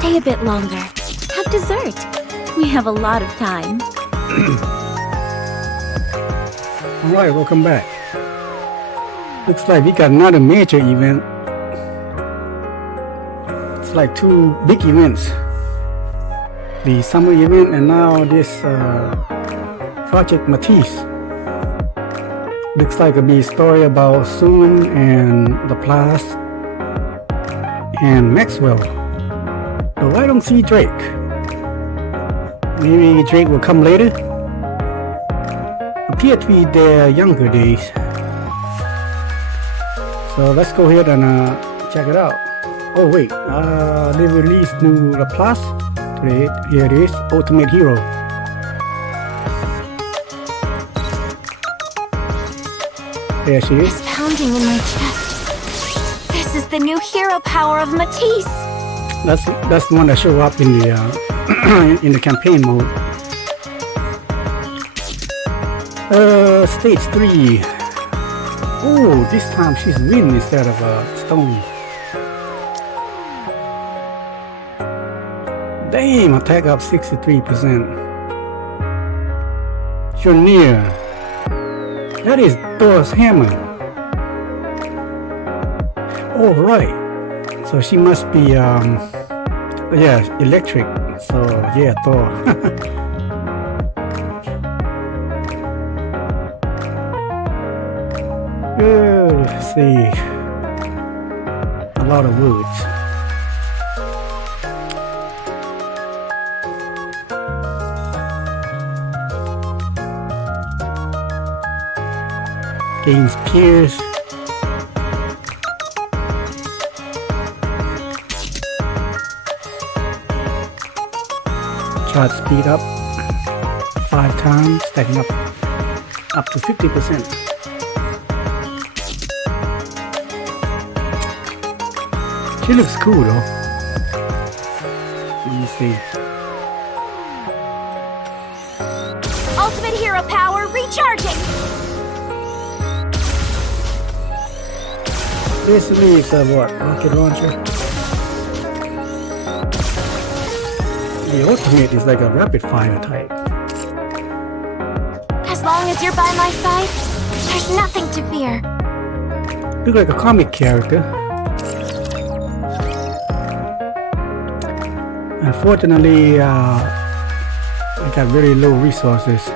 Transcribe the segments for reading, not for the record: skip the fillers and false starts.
Stay a bit longer. Have dessert. We have a lot of time. Alright, welcome back. Looks like we got another major event. It's like two big events. The summer event and now this Project Matisse. Looks like it'll be a story about Soon and Laplace and Maxwell. But I don't see Drake. Maybe Drake will come later. Appear to be their younger days. So let's go ahead and check it out. Oh wait, they released new Laplace today. Here it is, Ultimate Hero. There she is. It's pounding in my chest. This is the new hero power of Matisse. That's the one that show up in the in the campaign mode. Stage 3. Oh, this time she's wind instead of stone. Damn, attack up 63%. Junior. That is Thor's hammer. Oh, right. So she must be, yeah, electric. So, yeah, Thor. Let's see. A lot of woods. Gains Pierce. Charge speed up 5 times, stacking up to 50%. She looks cool though. Let me see. Ultimate hero power recharging. This leaves a what? Rocket launcher. The ultimate is like a rapid fire type. As long as you're by my side, there's nothing to fear. Look like a comic character. Unfortunately, I got very low resources.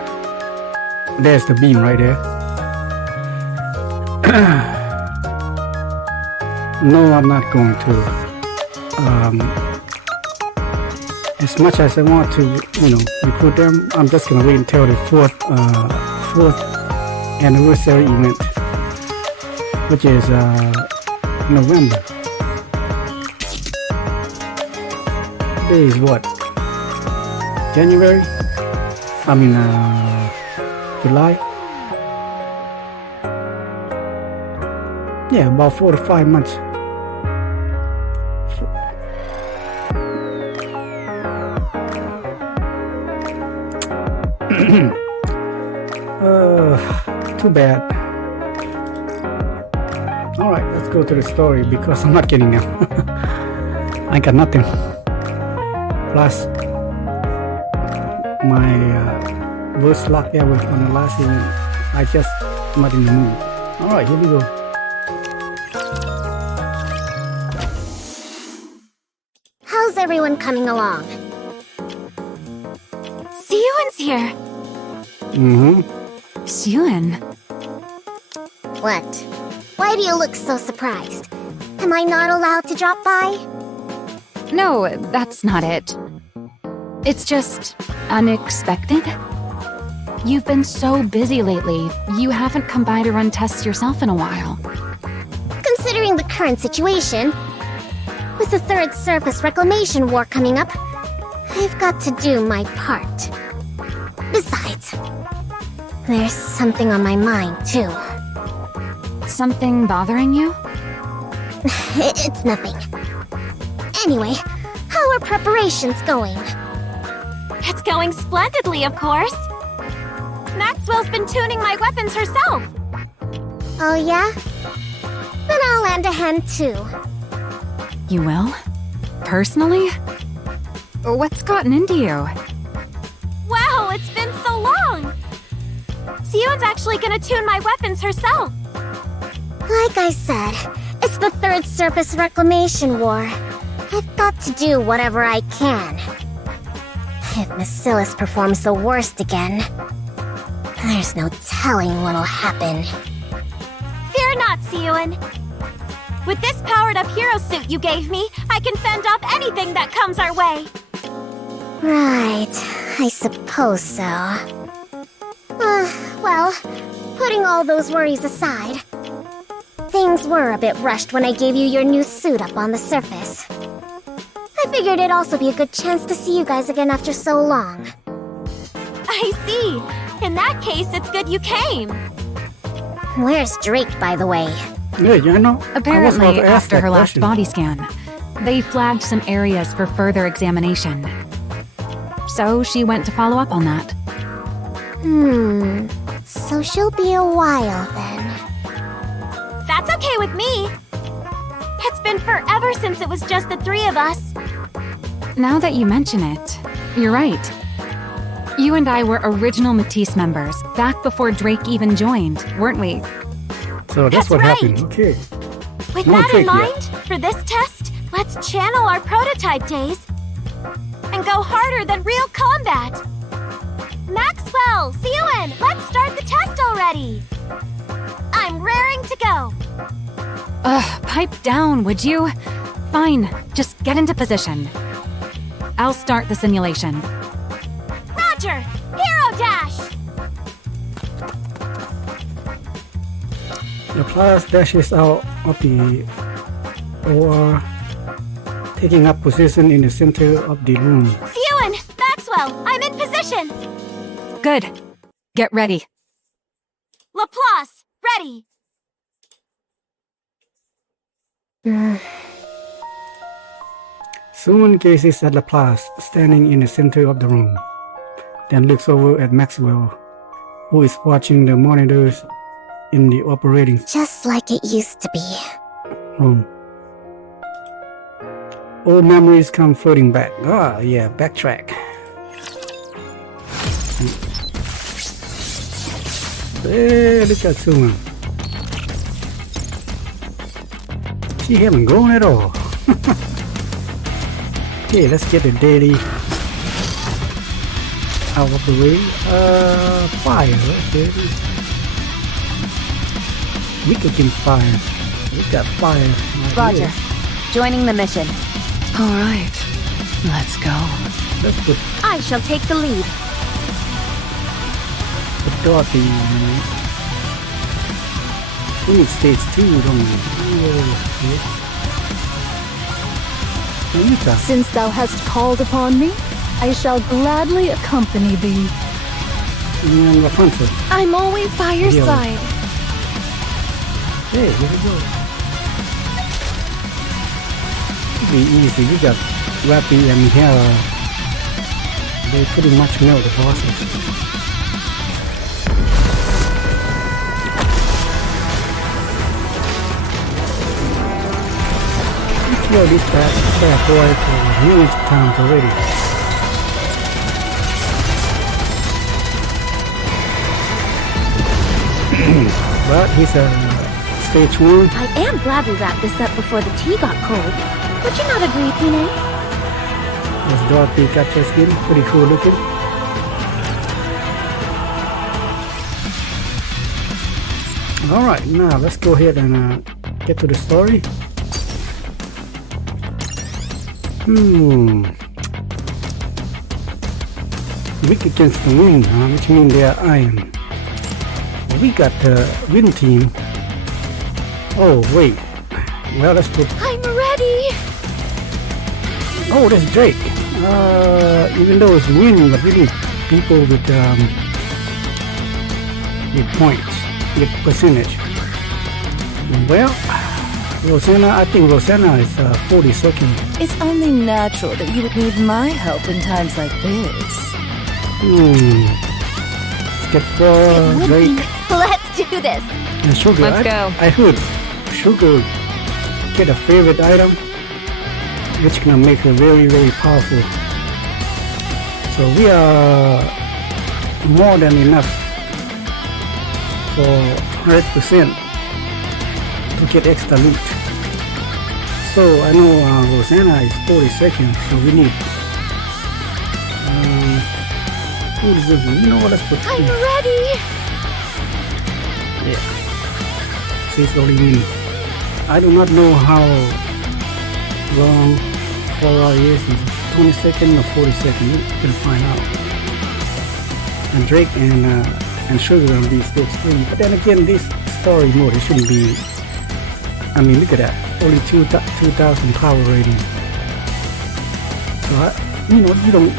There's the beam right there. No, I'm not going to. As much as I want to, recruit them, I'm just gonna wait until the fourth anniversary event, which is November. Today is what? January? I mean, July? Yeah, about 4 to 5 months. Too bad. Alright, let's go to the story because I'm not getting them. I got nothing. Plus, my worst luck ever on the last event. I just not in the mood. Alright, here we go. How's everyone coming along? Siyuan's here. Siyuan. What? Why do you look so surprised? Am I not allowed to drop by? No, that's not it. It's just unexpected. You've been so busy lately, you haven't come by to run tests yourself in a while. Considering the current situation, with the Third Surface Reclamation War coming up, I've got to do my part. Besides, there's something on my mind, too. Something bothering you? It's nothing. Anyway, how are preparations going? It's going splendidly, of course. Maxwell's been tuning my weapons herself. Oh yeah? Then I'll lend a hand too. You will? Personally? What's gotten into you? Wow, it's been so long! Sio's actually gonna tune my weapons herself. Like I said, it's the Third Surface Reclamation War. I've got to do whatever I can. If Bacillus performs the worst again, there's no telling what'll happen. Fear not, Sioen. With this powered-up hero suit you gave me, I can fend off anything that comes our way. Right, I suppose so. Well, putting all those worries aside, things were a bit rushed when I gave you your new suit up on the surface. I figured it'd also be a good chance to see you guys again after so long. I see. In that case, it's good you came. Where's Drake, by the way? Yeah, you know. Apparently, after her last body scan, they flagged some areas for further examination. So she went to follow up on that. So she'll be a while then. That's okay with me. It's been forever since it was just the three of us. Now that you mention it, you're right. You and I were original Matisse members, back before Drake even joined, weren't we? So that's what right. happened. Okay. With No that in trick yet. mind, for this test, let's channel our prototype days and go harder than real combat. Maxwell, Sioen, let's start the test already. I'm raring to go. Pipe down, would you? Fine, just get into position. I'll start the simulation. Roger, Hero Dash. The class dashes out of the OR, taking up position in the center of the room. Sioen, Maxwell, I'm in position. Good. Get ready. Laplace, ready. Soon gazes at Laplace, standing in the center of the room, then looks over at Maxwell, who is watching the monitors in the operating Just like it used to be. room. Old memories come floating back. Ah, yeah, backtrack. Hey, look at Suma. She haven't grown at all. Okay, let's get the daily out of the way. Fire, okay. We could get fire. We got fire. Right Roger. here. Joining the mission. All right, let's go. Let's put I shall take the lead. Dorothy. We need stage 2, don't we? Anita. Since thou hast called upon me, I shall gladly accompany thee. And Rapunzel. I'm always by your Yeah. side. Hey, here we go. It'll be easy. We got Rappy and Hera. They pretty much know the bosses. Kill this bad boy for huge times already. But he's a stage 1. I am glad we wrapped this up before the tea got cold. Would you not agree, Pine? This Dorothy got your skin. Pretty cool looking. Alright, now let's go ahead and get to the story. Weak against the wind, which means they are iron. We got the wind team. Oh, wait. Well, let's put... I'm ready. Oh, that's Drake. Even though it's wind, but we need people with points, with percentage. Well, Rosanna, I think Rosanna is 40 seconds. It's only natural that you would need my help in times like this. Let's get for Drake Let's do this. and Sugar. Let's go. I heard Sugar get a favorite item, which can make her very, very powerful. So we are more than enough for 100% to get extra loot. So I know Rosanna is 40 seconds, so we need who is this one? You know what, let's put I'm ready! yeah, she's only me. I do not know how long 4 hours is. Is it 20 seconds or 40 seconds? We can find out. And Drake and Sugar on these stage 3. But then again, this story mode, it shouldn't be. I mean, look at that. Only 2,000 power rating. So, you don't.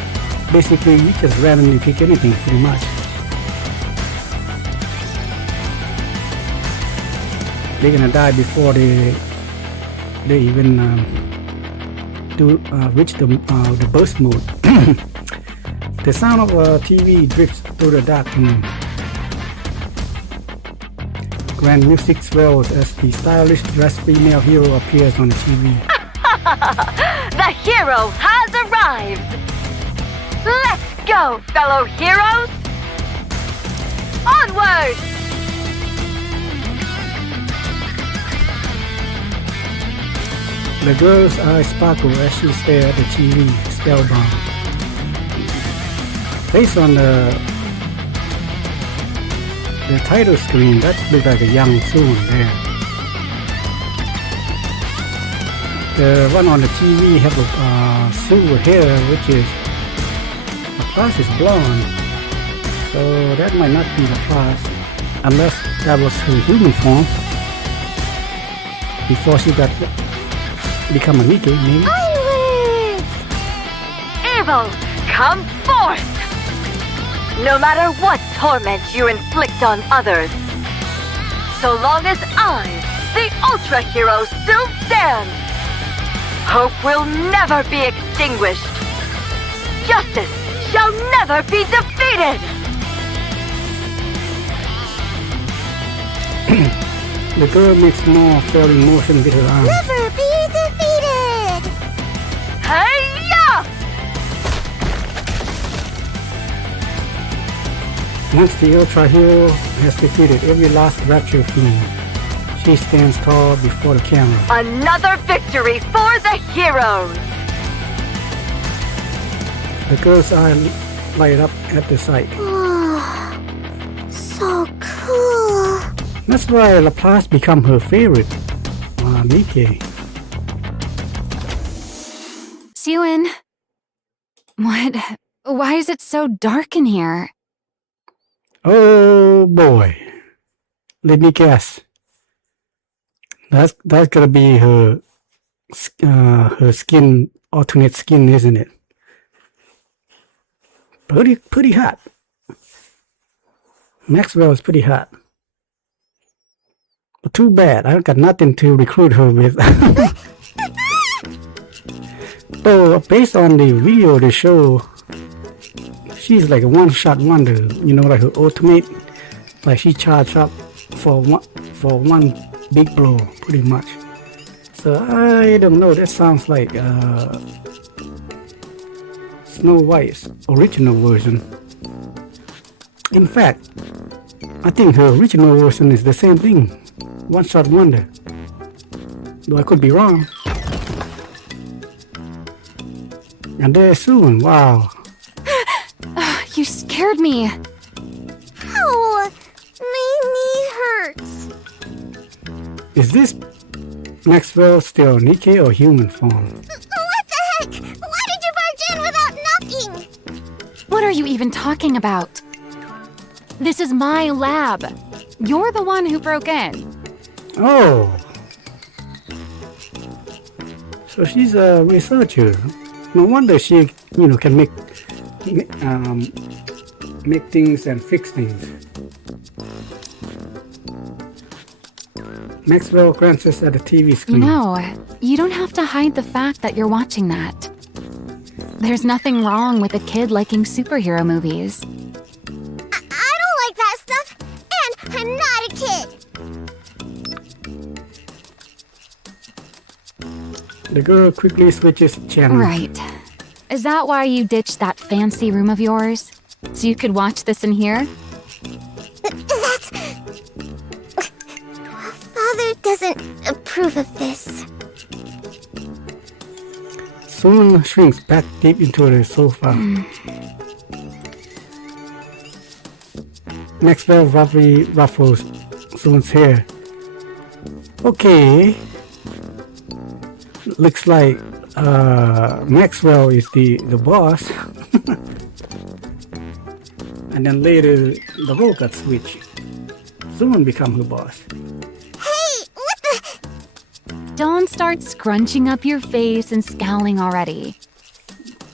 Basically, you just randomly pick anything pretty much. They're gonna die before they even reach the burst mode. The sound of TV drifts through the dark room. Grand music swells as the stylish dressed female hero appears on the TV. The hero has arrived! Let's go, fellow heroes! Onward! The girl's eyes sparkle as she stares at the TV, spellbound. Based on the title screen, that looks like a young Soon there. The one on the TV have a silver hair, which is Laplace is blonde, so that might not be Laplace, unless that was her human form before she got become a Nikke, maybe. Onwards! Evil, come forth! No matter what torment you inflict on others, so long as I, the Ultra Hero, still stand, hope will never be extinguished. Justice shall never be defeated! The girl makes more failing motion with her arms. Never be defeated! Hey-ya! Once the Ultra Hero has defeated every last Rapture fiend, she stands tall before the camera. Another victory for the heroes! The girl's eyes light up at the sight. Oh, so cool. That's why Laplace become her favorite, Nikke. Siwon, what? Why is it so dark in here? Oh boy, let me guess. That's gonna be her skin, alternate skin, isn't it? Pretty hot. Maxwell is pretty hot. But too bad, I got nothing to recruit her with. So based on the video they show, she's like a one-shot wonder. You know, like her ultimate, like she charged up for one big blow, pretty much. So I don't know. That sounds like Snow White's original version. In fact, I think her original version is the same thing, one-shot wonder. Though I could be wrong. And there soon, wow. You scared me. Ow! My knee hurts. Is this Maxwell still Nikke or human form? What the heck? Why did you barge in without knocking? What are you even talking about? This is my lab. You're the one who broke in. Oh. So she's a researcher. No wonder she, can make things and fix things. Maxwell glances at the TV screen. No, you don't have to hide the fact that you're watching that. There's nothing wrong with a kid liking superhero movies. I don't like that stuff, and I'm not a kid. The girl quickly switches channels. Right. Is that why you ditched that fancy room of yours? So you could watch this in here? That's... Father doesn't approve of this. Soon shrinks back deep into the sofa. Maxwell roughly ruffles Soon's hair. Okay. Looks like Maxwell is the boss. And then later the role got switched. Soon become her boss. Hey, what the... Don't start scrunching up your face and scowling already.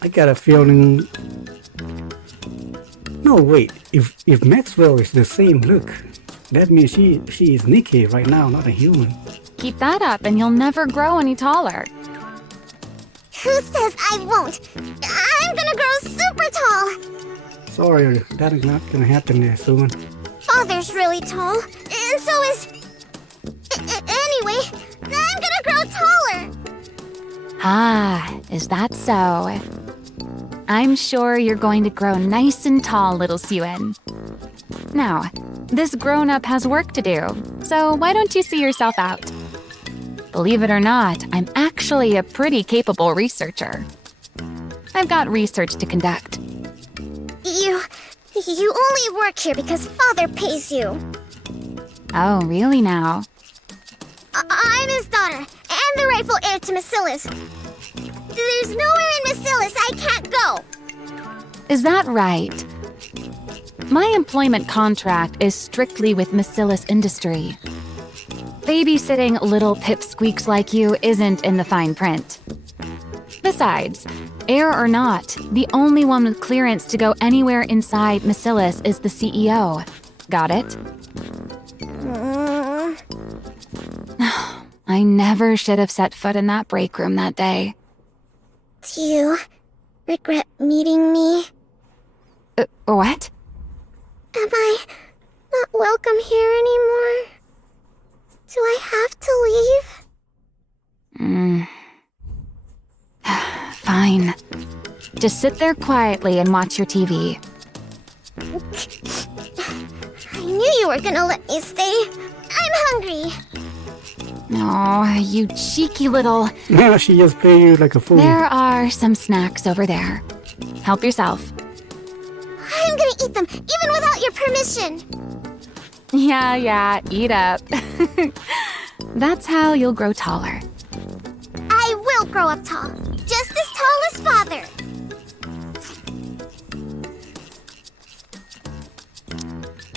I got a feeling... No, wait. If Maxwell is the same look, that means she is Nikke right now, not a human. Keep that up and you'll never grow any taller. Who says I won't? I'm gonna grow super tall. Sorry, that is not gonna happen there soon. Father's really tall, and so is... Anyway, I'm gonna grow taller. Ah, is that so? I'm sure you're going to grow nice and tall, little Suen. Now, this grown-up has work to do, so why don't you see yourself out? Believe it or not, I'm actually a pretty capable researcher. I've got research to conduct. You only work here because Father pays you. Oh, really now? I'm his daughter, and the rightful heir to Macilis. There's nowhere in Macilis I can't go. Is that right? My employment contract is strictly with Macilis Industry. Babysitting little pipsqueaks like you isn't in the fine print. Besides, heir or not, the only one with clearance to go anywhere inside Macilis is the CEO. Got it? I never should have set foot in that break room that day. Do you regret meeting me? What? Am I not welcome here anymore? Do I have to leave? Fine. Just sit there quietly and watch your TV. I knew you were gonna let me stay. I'm hungry. Oh, you cheeky little... Now she just play you like a fool. There are some snacks over there. Help yourself. I'm gonna eat them, even without your permission. Yeah, eat up. That's how you'll grow taller. I will grow up tall, just as tall as Father.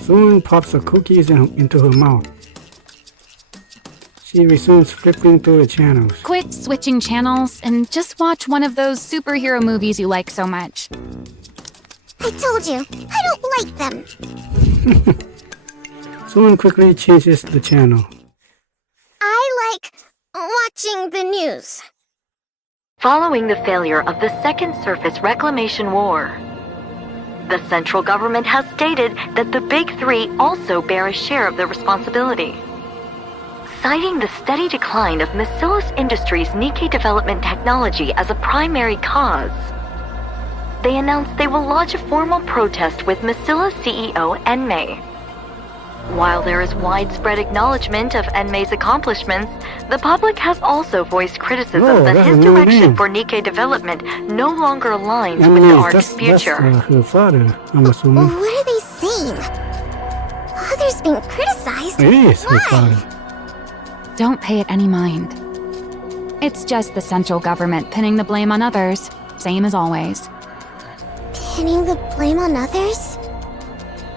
Soon pops the cookies into her mouth. She resumes flipping through the channels. Quit switching channels and just watch one of those superhero movies you like so much. I told you, I don't like them. Soon quickly changes the channel. I like watching the news. Following the failure of the Second Surface Reclamation War, the central government has stated that the Big Three also bear a share of the responsibility. Citing the steady decline of Macilis Industries' Nikke development technology as a primary cause, they announced they will lodge a formal protest with Macilis CEO Enmei. While there is widespread acknowledgement of Enmei's accomplishments, the public has also voiced criticism that his direction for Nikke development no longer aligns with the arc's future. That's her father, I'm assuming. What are they saying? Father's being criticized? It is her Why? father. Don't pay it any mind. It's just the central government pinning the blame on others, same as always. Pinning the blame on others?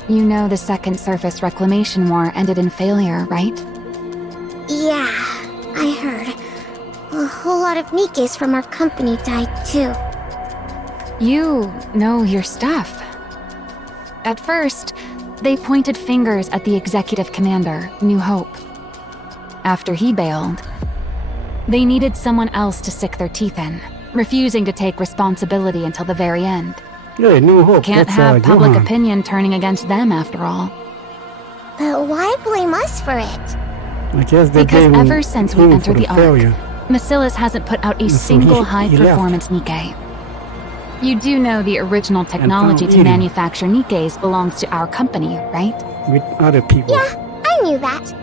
You know the Second Surface Reclamation War ended in failure, right? Yeah, I heard. A whole lot of Nikkes from our company died too. You know your stuff. At first, they pointed fingers at the executive commander, New Hope. After he bailed, they needed someone else to sink their teeth in, refusing to take responsibility until the very end. Yeah, New Hope. Can't That's, have public Johan. opinion turning against them after all. But why blame us for it? I guess they Because gave ever him since we him entered for the Ark, failure. Macilis hasn't put out a So single he high-performance left. Nikke. You do know the original technology to eating. manufacture Nikkes belongs to our company, right? With other people. Yeah, I knew that.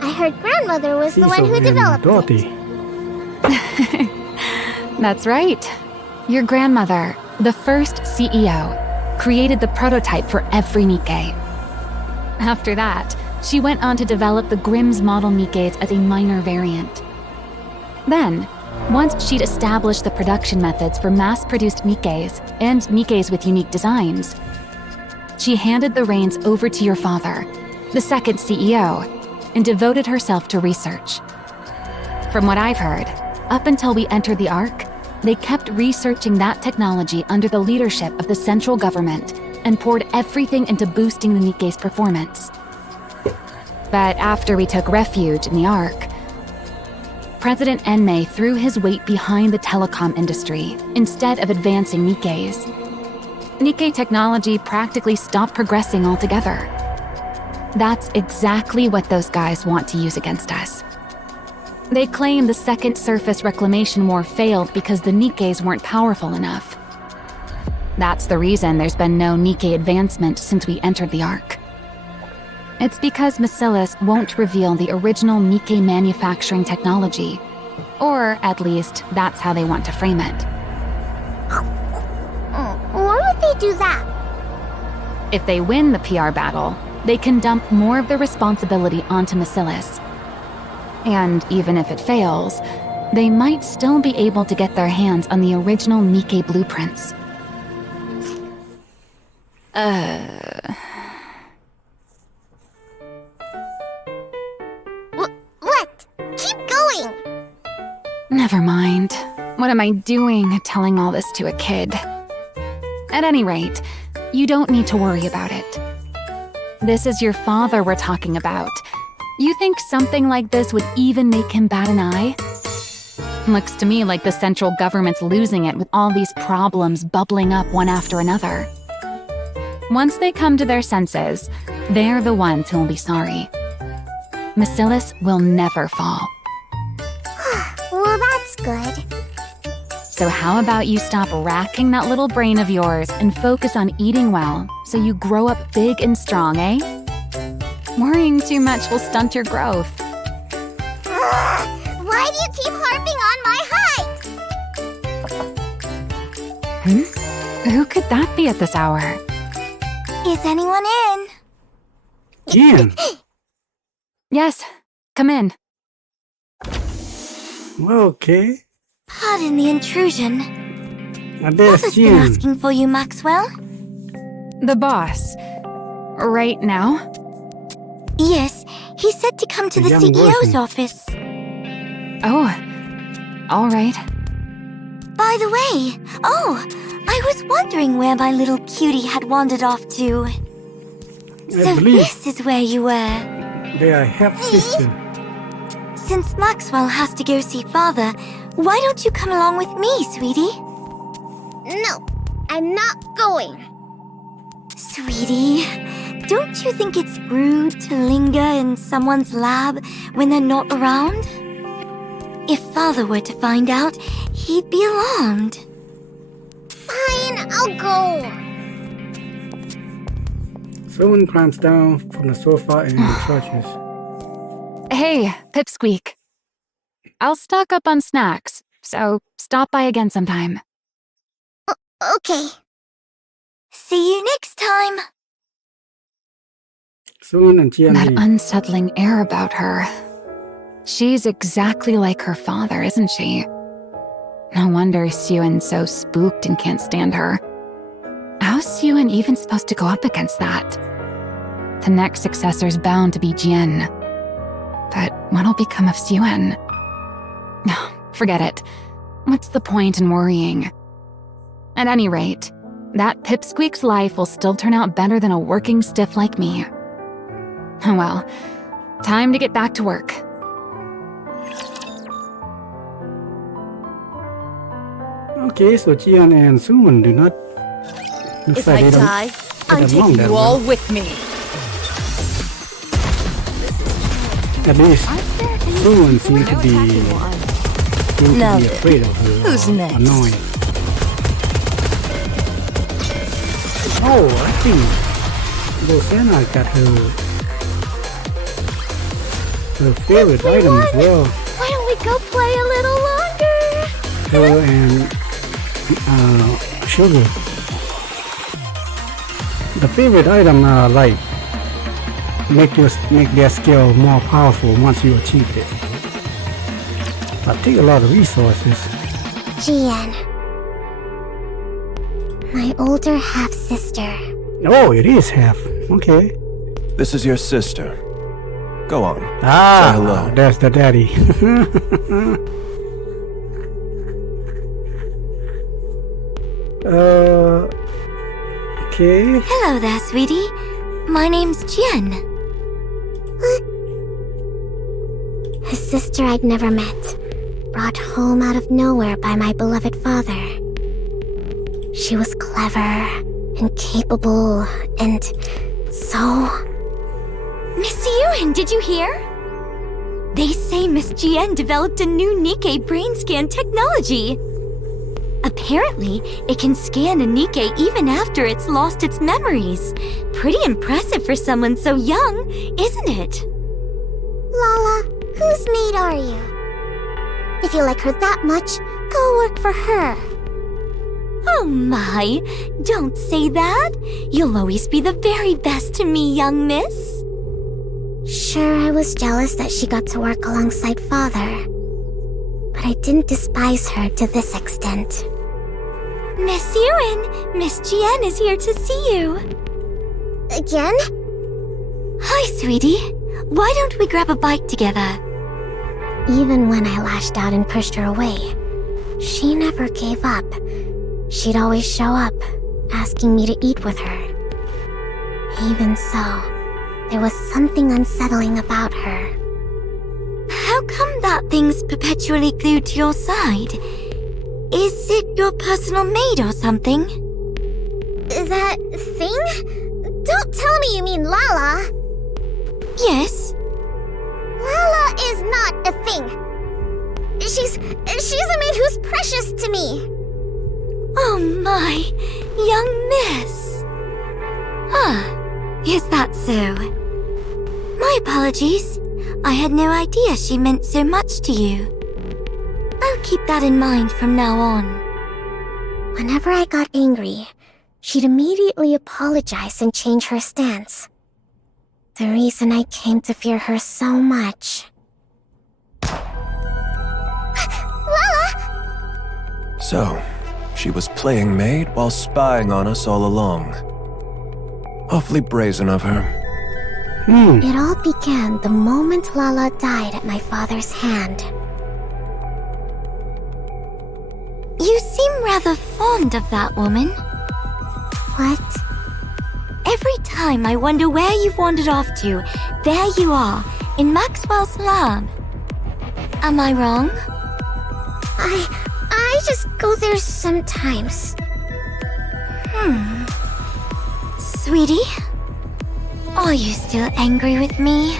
I heard grandmother was the one Cecil who and developed Dorothy. it. That's right. Your grandmother, the first CEO, created the prototype for every Nikke. After that, she went on to develop the Grimm's model Nikkes as a minor variant. Then, once she'd established the production methods for mass-produced Nikkes and Nikkes with unique designs, she handed the reins over to your father, the second CEO, and devoted herself to research. From what I've heard, up until we entered the Ark, they kept researching that technology under the leadership of the central government and poured everything into boosting the Nikke's performance. But after we took refuge in the Ark, President Enmei threw his weight behind the telecom industry instead of advancing Nikkes. Nikke technology practically stopped progressing altogether. That's exactly what those guys want to use against us. They claim the Second Surface Reclamation War failed because the Nikkes weren't powerful enough. That's the reason there's been no Nikke advancement since we entered the Ark. It's because Macilis won't reveal the original Nikke manufacturing technology. Or, at least, that's how they want to frame it. Why would they do that? If they win the PR battle, they can dump more of the responsibility onto Macilis. And even if it fails, they might still be able to get their hands on the original Nikke blueprints. What? Keep going! Never mind. What am I doing telling all this to a kid? At any rate, you don't need to worry about it. This is your father we're talking about. You think something like this would even make him bat an eye? Looks to me like the central government's losing it with all these problems bubbling up one after another. Once they come to their senses, they're the ones who will be sorry. Macilis will never fall. Well, that's good. So how about you stop racking that little brain of yours and focus on eating well so you grow up big and strong, eh? Worrying too much will stunt your growth. Why do you keep harping on my height? Who could that be at this hour? Is anyone in? Jen. Yes, come in. Okay. Pardon the intrusion. There's Father's been Jen. asking for you, Maxwell. The boss. Right now? Yes, he said to come to The the young CEO's person. office. Oh, all right. By the way, I was wondering where my little cutie had wandered off to. So believe- this is where you were. They are half-sister. Since Maxwell has to go see Father, why don't you come along with me, sweetie? No, I'm not going. Sweetie, don't you think it's rude to linger in someone's lab when they're not around? If Father were to find out, he'd be alarmed. Fine, I'll go. Someone climbs down from the sofa and charges. Hey, Pipsqueak. I'll stock up on snacks, so stop by again sometime. Okay. See you next time. Soon and Jen That leave. unsettling air about her. She's exactly like her father, isn't she? No wonder Suyun's so spooked and can't stand her. How's Suyun even supposed to go up against that? The next successor's bound to be Jian. But what'll become of Suyun? Forget it. What's the point in worrying? At any rate, that Pipsqueak's life will still turn out better than a working stiff like me. Well, time to get back to work. Okay, so Jian and Soon do not. Looks If like I they don't die, get I'm along taking that you well. all with me. At least Soon seems to be. No Seems to be attacking one. Who's afraid of her. next? Annoying. think Rosanna got her favorite item as well. Why don't we go play a little longer? Her and Sugar. The favorite item like make their skill more powerful once you achieve it. But take a lot of resources. Jian. My older half-sister. Oh, it is half. Okay. This is your sister. Go on. Ah, say hello. That's the daddy. Okay. Hello there, sweetie. My name's Jian. A sister I'd never met, brought home out of nowhere by my beloved father. She was clever and capable and so... Miss Yuen, did you hear? They say Miss Jian developed a new Nikke brain scan technology. Apparently, it can scan a Nikke even after it's lost its memories. Pretty impressive for someone so young, isn't it? Lala, whose maid are you? If you like her that much, go work for her. Oh my, don't say that. You'll always be the very best to me, young miss. Sure, I was jealous that she got to work alongside father. But I didn't despise her to this extent. Miss Yuen, Miss Jian is here to see you. Again? Hi, sweetie. Why don't we grab a bite together? Even when I lashed out and pushed her away, she never gave up. She'd always show up, asking me to eat with her. Even so, there was something unsettling about her. How come that thing's perpetually glued to your side? Is it your personal maid or something? That thing? Don't tell me you mean Lala. Yes. Lala is not a thing. She's a maid who's precious to me. Oh my, young miss. Ah, is that so? My apologies. I had no idea she meant so much to you. I'll keep that in mind from now on. Whenever I got angry, she'd immediately apologize and change her stance. The reason I came to fear her so much. Lala! So, she was playing maid while spying on us all along. Awfully brazen of her. It all began the moment Lala died at my father's hand. You seem rather fond of that woman. What? Every time I wonder where you've wandered off to, there you are, in Maxwell's lab. Am I wrong? I just go there sometimes. Sweetie, are you still angry with me?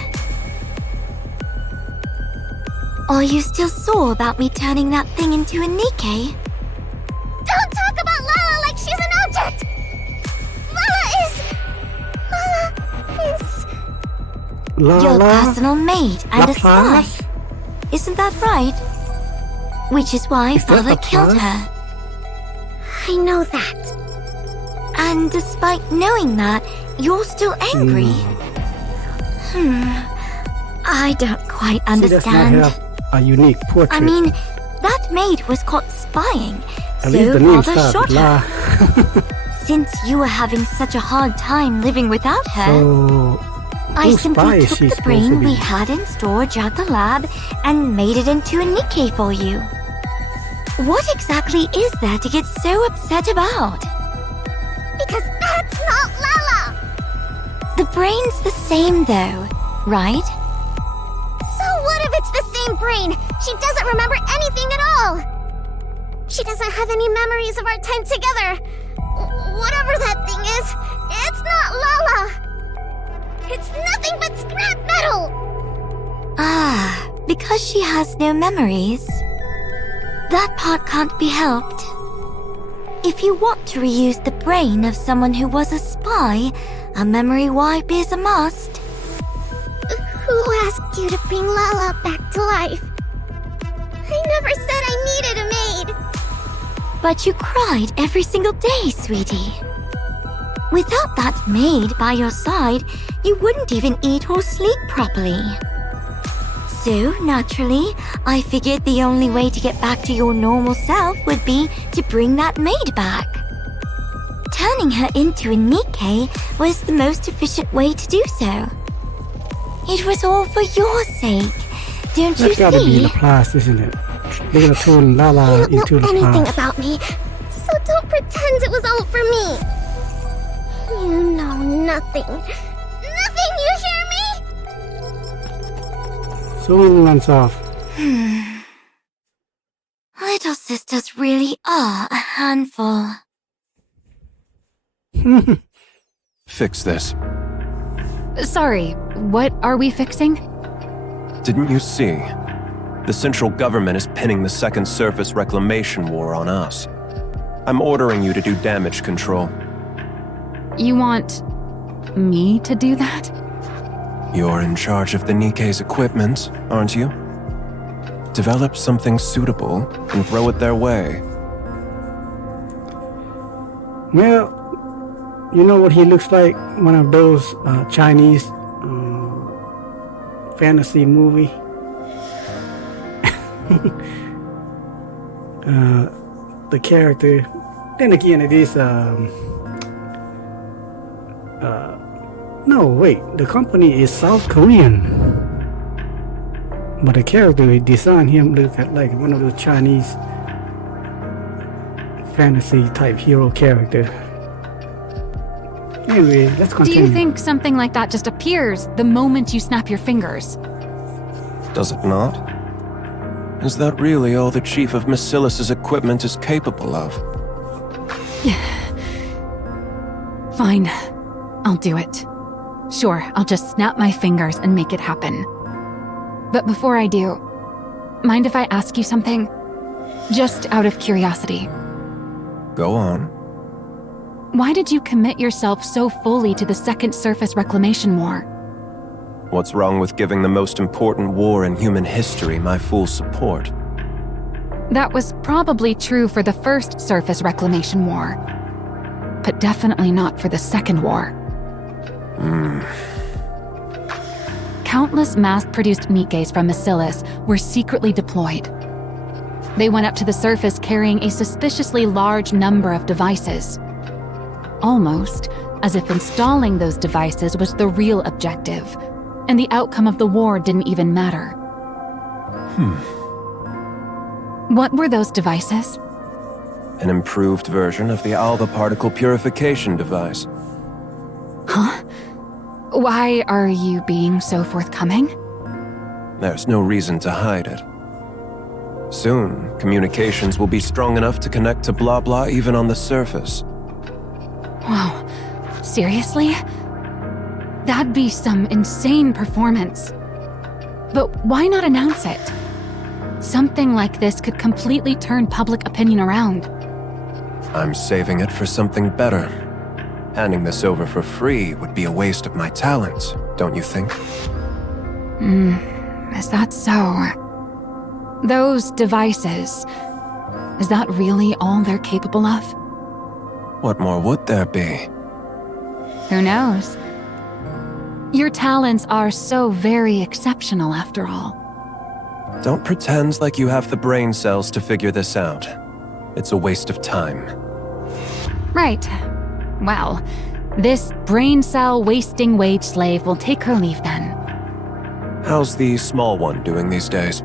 Are you still sore about me turning that thing into a Nikke? Don't talk about Lala like she's an object! Lala is... Your personal maid and a spy. Isn't that right? Which is why Father killed her. I know that. And despite knowing that, you're still angry? I don't quite understand. She does not have a unique portrait. I mean, that maid was caught spying, At least the so name Father shot started La. her. Since you were having such a hard time living without her, So, I whose spy simply is took she the supposed brain to be? we had in storage at the lab and made it into a Nikke for you. What exactly is there to get so upset about? Because that's not Lala! The brain's the same though, right? So what if it's the same brain? She doesn't remember anything at all! She doesn't have any memories of our time together. Whatever that thing is, it's not Lala! It's nothing but scrap metal! Ah, because she has no memories. That part can't be helped. If you want to reuse the brain of someone who was a spy, a memory wipe is a must. Who asked you to bring Lala back to life? I never said I needed a maid. But you cried every single day, sweetie. Without that maid by your side, you wouldn't even eat or sleep properly. So, naturally, I figured the only way to get back to your normal self would be to bring that maid back. Turning her into a Nikke was the most efficient way to do so. It was all for your sake, don't you That's gotta be see? the past, isn't it? They're gonna turn Lala You into don't the know anything past. about me, so don't pretend it was all for me. You know nothing. Nothing, you hear me? Soon runs off. Little sisters really are a handful. Fix this. Sorry, what are we fixing? Didn't you see? The central government is pinning the Second Surface Reclamation War on us. I'm ordering you to do damage control. You want me to do that? You're in charge of the Nikke's equipment, aren't you? Develop something suitable and throw it their way. Well, you know what he looks like? One of those Chinese fantasy movie. The character. Then again, it is. No, wait. The company is South Korean, but the character he designed him look like one of those Chinese fantasy type hero character. Anyway, let's Do continue. you think something like that just appears the moment you snap your fingers? Does it not? Is that really all the Chief of Massilis's equipment is capable of? Fine, I'll do it. Sure, I'll just snap my fingers and make it happen. But before I do, mind if I ask you something? Just out of curiosity. Go on. Why did you commit yourself so fully to the Second Surface Reclamation War? What's wrong with giving the most important war in human history my full support? That was probably true for the First Surface Reclamation War, but definitely not for the Second War. Countless mass-produced Nikkes from Massilis were secretly deployed. They went up to the surface carrying a suspiciously large number of devices. Almost as if installing those devices was the real objective, and the outcome of the war didn't even matter. What were those devices? An improved version of the alpha particle purification device. Huh? Why are you being so forthcoming? There's no reason to hide it. Soon, communications will be strong enough to connect to blah blah even on the surface. Wow, seriously? That'd be some insane performance. But why not announce it? Something like this could completely turn public opinion around. I'm saving it for something better. Handing this over for free would be a waste of my talents, don't you think? Is that so? Those devices, is that really all they're capable of? What more would there be? Who knows? Your talents are so very exceptional after all. Don't pretend like you have the brain cells to figure this out. It's a waste of time. Right. Well, this brain cell wasting wage slave will take her leave then. How's the small one doing these days?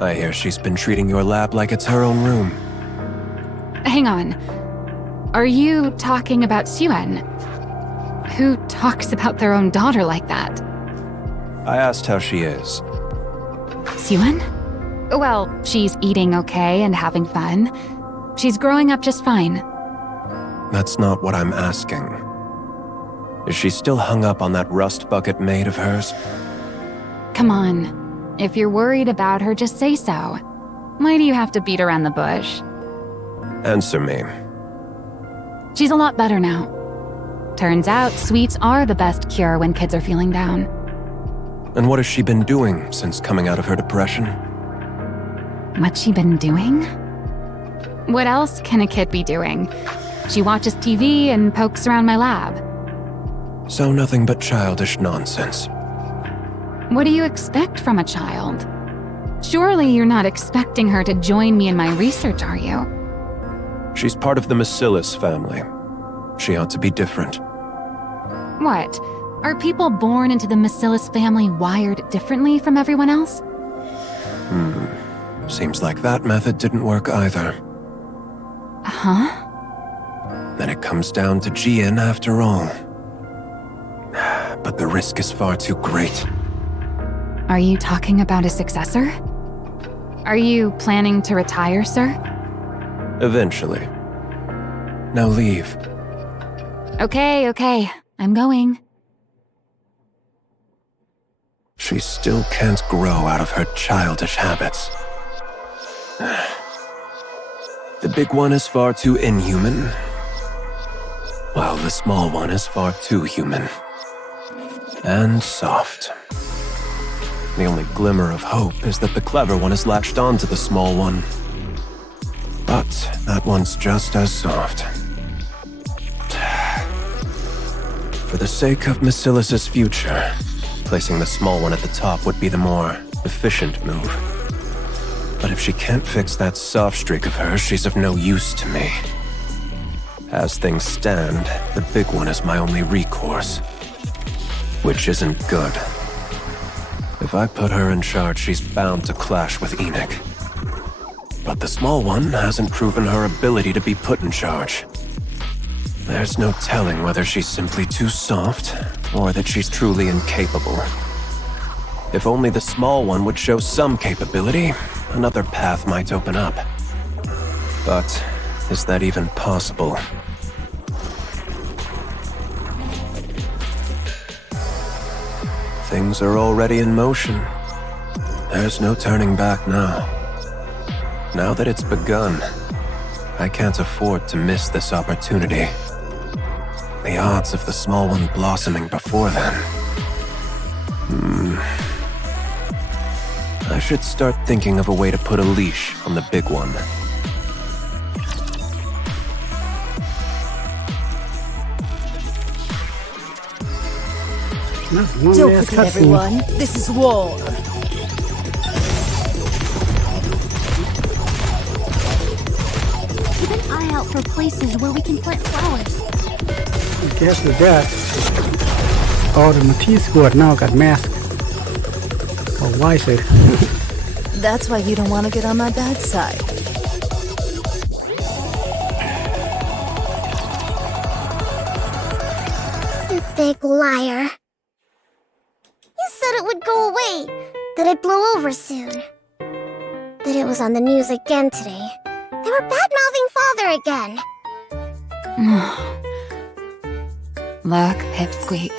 I hear she's been treating your lab like it's her own room. Hang on. Are you talking about Suen? Who talks about their own daughter like that? I asked how she is. Suen? Well, she's eating okay and having fun. She's growing up just fine. That's not what I'm asking. Is she still hung up on that rust bucket maid of hers? Come on. If you're worried about her, just say so. Why do you have to beat around the bush? Answer me. She's a lot better now. Turns out sweets are the best cure when kids are feeling down. And what has she been doing since coming out of her depression? What's she been doing? What else can a kid be doing? She watches TV and pokes around my lab. So nothing but childish nonsense. What do you expect from a child? Surely you're not expecting her to join me in my research, are you? She's part of the Macillus family. She ought to be different. What? Are people born into the Macillus family wired differently from everyone else? Seems like that method didn't work either. Huh? Then it comes down to Jian after all. But the risk is far too great. Are you talking about a successor? Are you planning to retire, sir? Eventually. Now leave. Okay. I'm going. She still can't grow out of her childish habits. The big one is far too inhuman, while the small one is far too human. And soft. The only glimmer of hope is that the clever one has latched onto the small one. But that one's just as soft. For the sake of Macillus's future, placing the small one at the top would be the more efficient move. But if she can't fix that soft streak of hers, she's of no use to me. As things stand, the big one is my only recourse. Which isn't good. If I put her in charge, she's bound to clash with Enoch. But the small one hasn't proven her ability to be put in charge. There's no telling whether she's simply too soft, or that she's truly incapable. If only the small one would show some capability, another path might open up. But is that even possible? Things are already in motion. There's no turning back now. Now that it's begun, I can't afford to miss this opportunity. The odds of the small one blossoming before then. I should start thinking of a way to put a leash on the big one. That's one Don't last forget, cutscene. everyone. This is war. Keep an eye out for places where we can plant flowers. I guess with that, all the Matisse squad now got masked. Or wiser. That's why you don't want to get on my bad side. You big liar. You said it would go away, that it blew over soon. That it was on the news again today. They were bad-mouthing Father again. Look, Pipsqueak.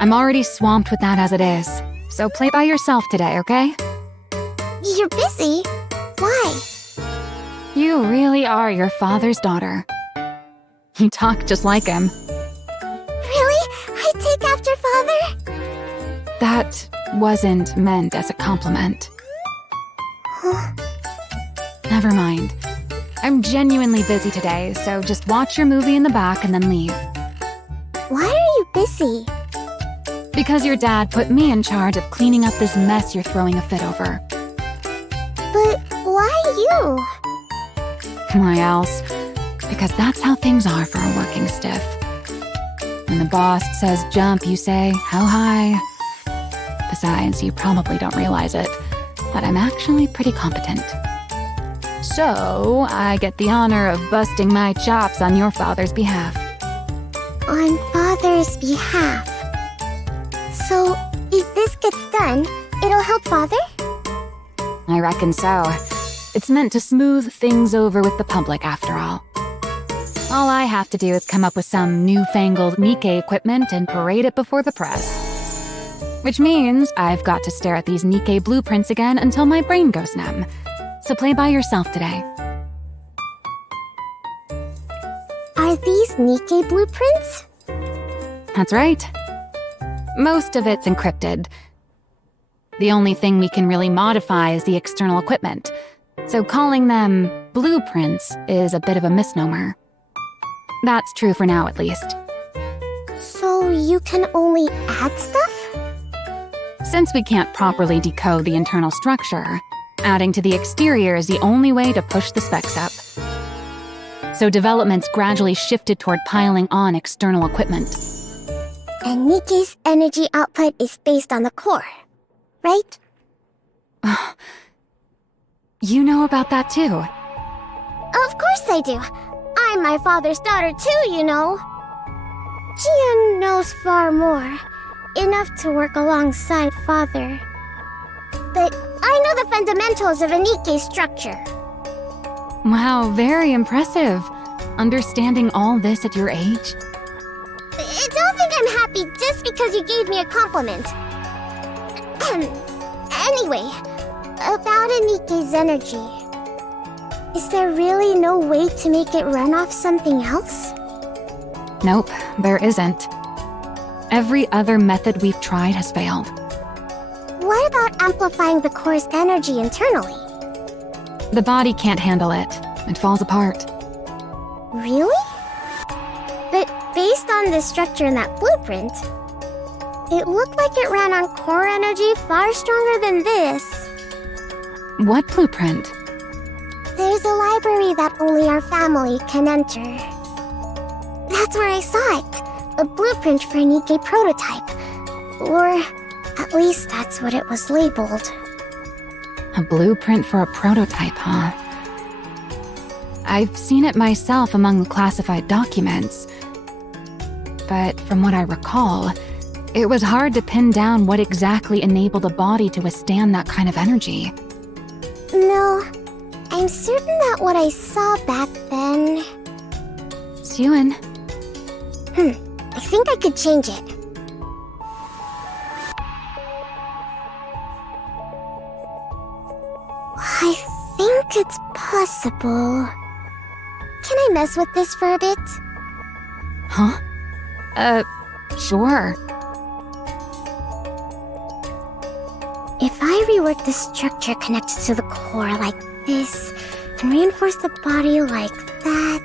I'm already swamped with that as it is. So play by yourself today, okay? You're busy. Why? You really are your father's daughter. You talk just like him. Really? I take after Father? That wasn't meant as a compliment. Huh? Never mind. I'm genuinely busy today, so just watch your movie in the back and then leave. Why are you busy? Because your dad put me in charge of cleaning up this mess you're throwing a fit over. But why you? Why else? Because that's how things are for a working stiff. When the boss says jump, you say, how high? Besides, you probably don't realize it, but I'm actually pretty competent. So, I get the honor of busting my chops on your father's behalf. On Father's behalf. So, if this gets done, it'll help Father? I reckon so. It's meant to smooth things over with the public, after all. All I have to do is come up with some newfangled Nikke equipment and parade it before the press. Which means I've got to stare at these Nikke blueprints again until my brain goes numb. So play by yourself today. Are Are these Nikke blueprints? That's right. Most of it's encrypted. The only thing we can really modify is the external equipment, so calling them blueprints is a bit of a misnomer. That's true for now, at least. So you can only add stuff? Since we can't properly decode the internal structure, adding to the exterior is the only way to push the specs up. So development's gradually shifted toward piling on external equipment. And Nikke's energy output is based on the core, right? You know about that too? Of course I do. I'm my father's daughter too, you know. Jian knows far more. Enough to work alongside father. But I know the fundamentals of a Nikke structure. Wow, very impressive. Understanding all this at your age? Don't think I'm happy just because you gave me a compliment. Anyway, about a Nikke's energy. Is there really no way to make it run off something else? Nope, there isn't. Every other method we've tried has failed. What about amplifying the core's energy internally? The body can't handle it. It falls apart. Really? But based on the structure in that blueprint, it looked like it ran on core energy far stronger than this. What blueprint? There's a library that only our family can enter. That's where I saw it. A blueprint for a Nikke prototype. Or at least that's what it was labeled. A blueprint for a prototype, huh? I've seen it myself among the classified documents. But from what I recall, it was hard to pin down what exactly enabled a body to withstand that kind of energy. No, I'm certain that what I saw back then... Suen. I think I could change it. I think it's possible. Can I mess with this for a bit? Huh? Sure. If I rework the structure connected to the core like this, and reinforce the body like that...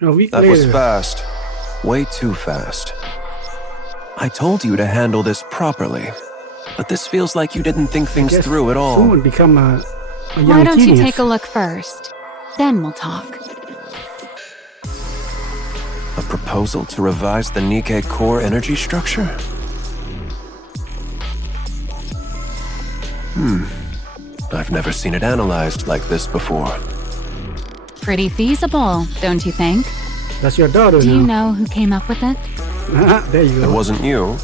A week That later. was fast. Way too fast. I told you to handle this properly, but this feels like you didn't think things Guess through at all. Soon would become a young Why don't you genius. take a look first? Then we'll talk. A proposal to revise the Nikke core energy structure? I've never seen it analyzed like this before. Pretty feasible, don't you think? That's your daughter Do now. you know who came up with it? There you It go. wasn't you.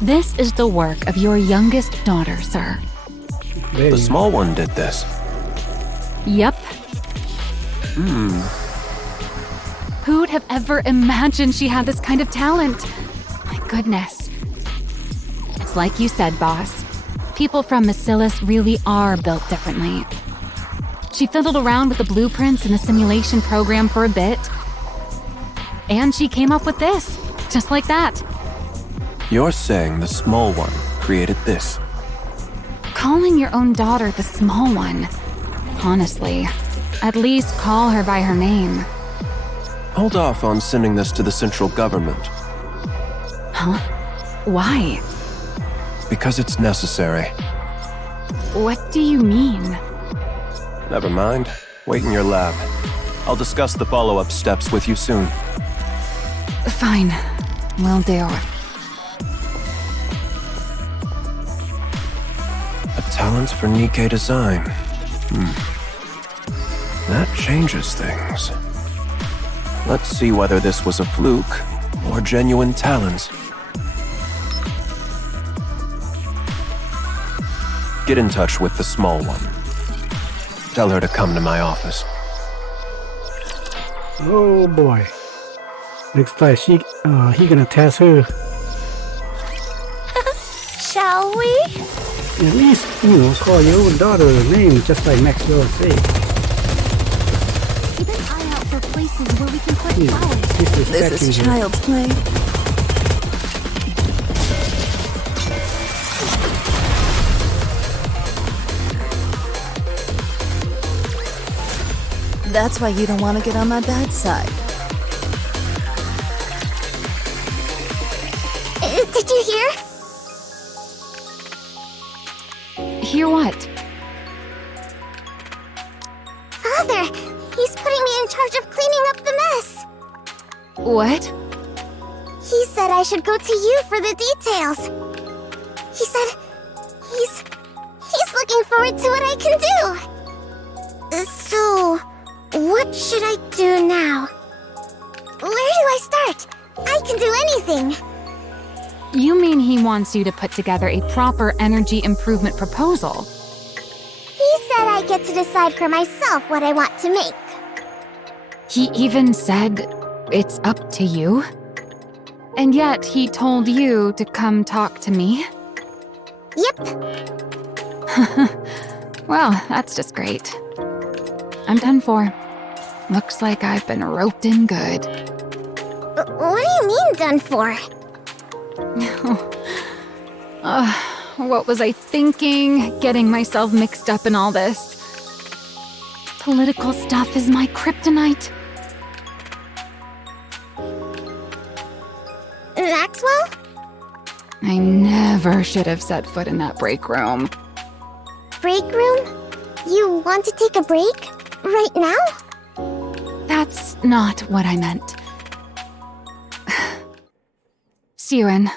This is the work of your youngest daughter, sir. There The you small one did this. Yep. Who'd have ever imagined she had this kind of talent? My goodness. It's like you said, boss. People from Bacillus really are built differently. She fiddled around with the blueprints in the simulation program for a bit. And she came up with this, just like that. You're saying the small one created this. Calling your own daughter the small one. Honestly, at least call her by her name. Hold off on sending this to the central government, Huh? Why? because it's necessary. What do you mean? Never mind. Wait in your lab. I'll discuss the follow-up steps with you soon. Fine. Will do. A talent for Nikke design. That changes things. Let's see whether this was a fluke or genuine talent. Get in touch with the small one. Tell her to come to my office. Oh boy. Looks like he gonna test her. Shall we? At least, call your own daughter a name just like Maxwell said. Keep an eye out for places where we can put This flowers. This is child's play. That's why you don't want to get on my bad side. Did you hear? Hear what? Father, he's putting me in charge of cleaning up the mess. What? He said I should go to you for the details. He said he's looking forward to what I can do. So, what should I do now? Where do I start? I can do anything. You mean he wants you to put together a proper energy improvement proposal? He said I get to decide for myself what I want to make. He even said it's up to you? And yet he told you to come talk to me? Yep. Well, that's just great. I'm done for. Looks like I've been roped in good. What do you mean done for? What was I thinking? Getting myself mixed up in all this. Political stuff is my kryptonite. Maxwell? I never should have set foot in that break room. Break room? You want to take a break? Right now? That's not what I meant. Story1,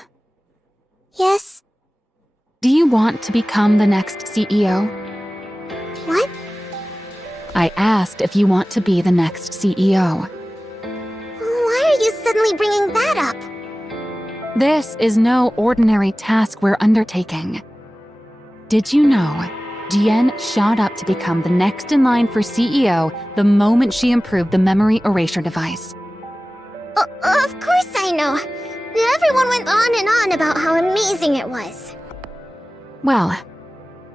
Yes. do you want to become the next CEO? What? I asked if you want to be the next CEO. Why are you suddenly bringing that up? This is no ordinary task we're undertaking. Did you know Jian shot up to become the next in line for CEO the moment she improved the memory erasure device? Of course I know. Everyone went on and on about how amazing it was. Well,